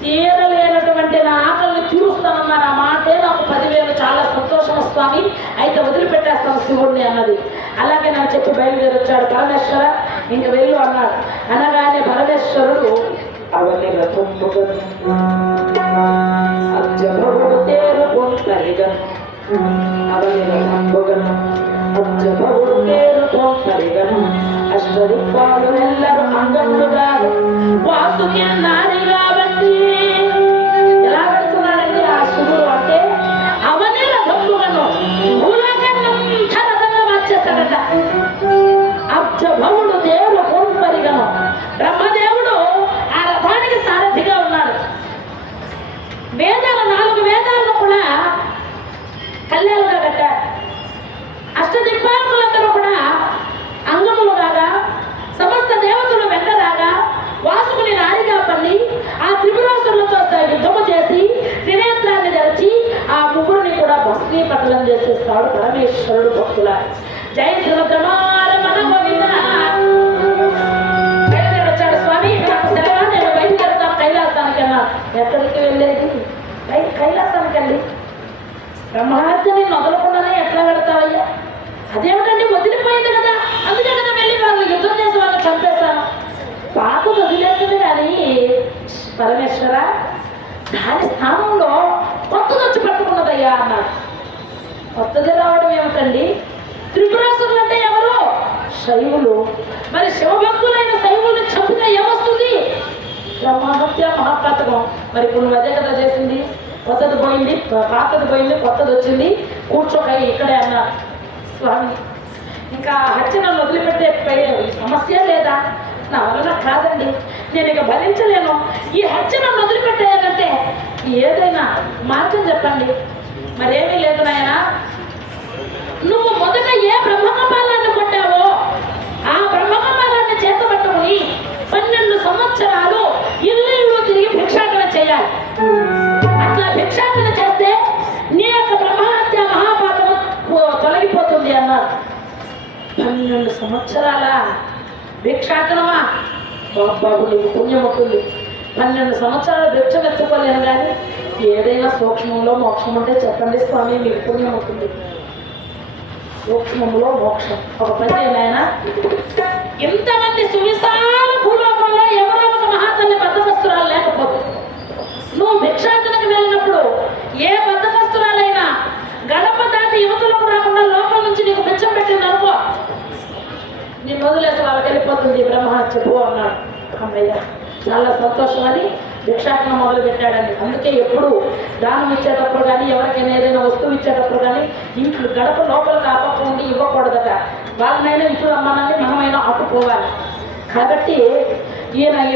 తీరలేనటువంటి నా ఆకలిని తీరుస్తానన్నారు. ఆ మాటే నాకు 10,000 చాలా సంతోషం స్వామి, అయితే వదిలిపెట్టేస్తాను శివుడిని అన్నది. అలాగే నాకు చెప్పి బయలుదేరి వచ్చాడు. పరమేశ్వర ఇంక వెళ్ళు అన్నాడు. అనగానే పరమేశ్వరుడు అవన్నీ అజ్జభవుడు తేరు పొంతరిగను అవన్నీ అజ్జభవుడు తేరు పొంతరిగను అష్టదిక్పాలు ఎల్లరు అంగములుగా వాసుకి నారి కాబట్టి ఎలా పెడుతున్నాడండి ఆ శివుడు అంటే అవన్నీ రథములను భూలోకాన్నంతా రథంగా మార్చేస్తాడట. అబ్జభవుడు దేవుడు పొంపరిగను బ్రహ్మదేవుడు ఆ రథానికి సారథిగా ఉన్నాడు. వేదాల 4 వేదాలను కూడా కళ్యాణంగా కట్టారు. అష్టదిక్పాలకులందరూ కూడా అంగములు రాగా సమస్త దేవతలు వెంట రాగా వాసుకుని నారిగా పల్లి ఆ త్రిపురాసురులతో యుద్ధము చేసి త్రినేత్రాన్ని తెరచి ఆ ముగ్గురిని కూడా భస్మీపటలం చేసేస్తాడు పరమేశ్వరుడు. భక్తుల జై శ్రీమద్రమార మన వచ్చాడు స్వామి. నాకు సెలవు, నేను బయటికి వెళ్తాను కైలాసానికి అన్నా. ఎక్కడికి వెళ్ళేది? కైలాసానికి వెళ్ళి బ్రహ్మహత్యని వదలకుండానే ఎట్లా పెడతావయ్యా? అదేమిటండి, వదిలిపోయింది కదా, అందుకే కదా వెళ్ళి వాళ్ళు యుద్ధం చేసి వాళ్ళు చంపేశాను. పాత వదిలేసింది కానీ పరమేశ్వర దాని స్థానంలో కొత్తది వచ్చి పట్టుకున్నదయ్యా అన్నాడు. కొత్తది రావడం ఏమిటండి? త్రిపురాసురులు అంటే ఎవరు? శైవులు. మరి శివభక్తులైన శైవుల్ని చంపితే ఏమొస్తుంది? బ్రహ్మహత్య మహాపాతకం. మరి ఇప్పుడు నువ్వు అదే కదా చేసింది. కొత్తది పోయింది, పాతది పోయింది, కొత్తది వచ్చింది, కూర్చోకాయ ఇక్కడే అన్నారు. స్వామి ఇంకా హత్య నన్ను వదిలిపెట్టే సమస్య లేదా? నా వలన కాదండి, నేను ఇక భరించలేను. ఈ హత్య నన్ను వదిలిపెట్టేయాలంటే ఏదైనా మార్గం చెప్పండి. మరేమీ లేదు నాయన, నువ్వు మొదట ఏ బ్రహ్మకపాలాన్ని కొట్టావో ఆ బ్రహ్మకపాలాన్ని చేతబట్టుకుని 12 సంవత్సరాలు ఇల్లు తిరిగి భిక్షాటన చేయాలి. అట్లా భిక్షాటన చేస్తే నీ యొక్క బ్రహ్మహత్య మహాపాతకం తొలగిపోతుంది అన్నారు. 12 సంవత్సరాల భిక్షాటనమా? బాబు నీకు పుణ్యం అవుతుంది. 12 సంవత్సరాలు భిక్షం ఎత్తుకోలేను కానీ ఏదైనా సూక్ష్మంలో మోక్షం ఉంటే చెప్పండి స్వామి, మీకు పుణ్యం అవుతుంది. సూక్ష్మంలో మోక్షం. ఒక పని ఆయన ఇంతమంది సువిశాల భూలోకంలో ఎవరో ఒక మహాతల్లి బద్ధకస్తురాలు లేకపోతే నువ్వు భిక్షాటనకు వెళ్ళినప్పుడు ఏ బద్ధకస్తురాలైనా గడప దాటి యువతలకు రాకుండా లోపల నుంచి నీకు బిచ్చం పెట్టింది అనుకో, నీ వదిలేసి వాళ్ళకి వెళ్ళిపోతుంది బ్రహ్మహత్య పో అన్నాడు. అమ్మయ్య చాలా సంతోషం అని భిక్షాటన మొదలు పెట్టాడండి. అందుకే ఎప్పుడు దానం ఇచ్చేటప్పుడు కానీ ఎవరికైనా ఏదైనా వస్తువు ఇచ్చేటప్పుడు కానీ ఇంట్లో గడప లోపల కాపకుండా ఇవ్వకూడదట. వాళ్ళనైనా ఇప్పుడు అమ్మనాన్ని మనమైనా అప్పుకోవాలి. కాబట్టి ఈయన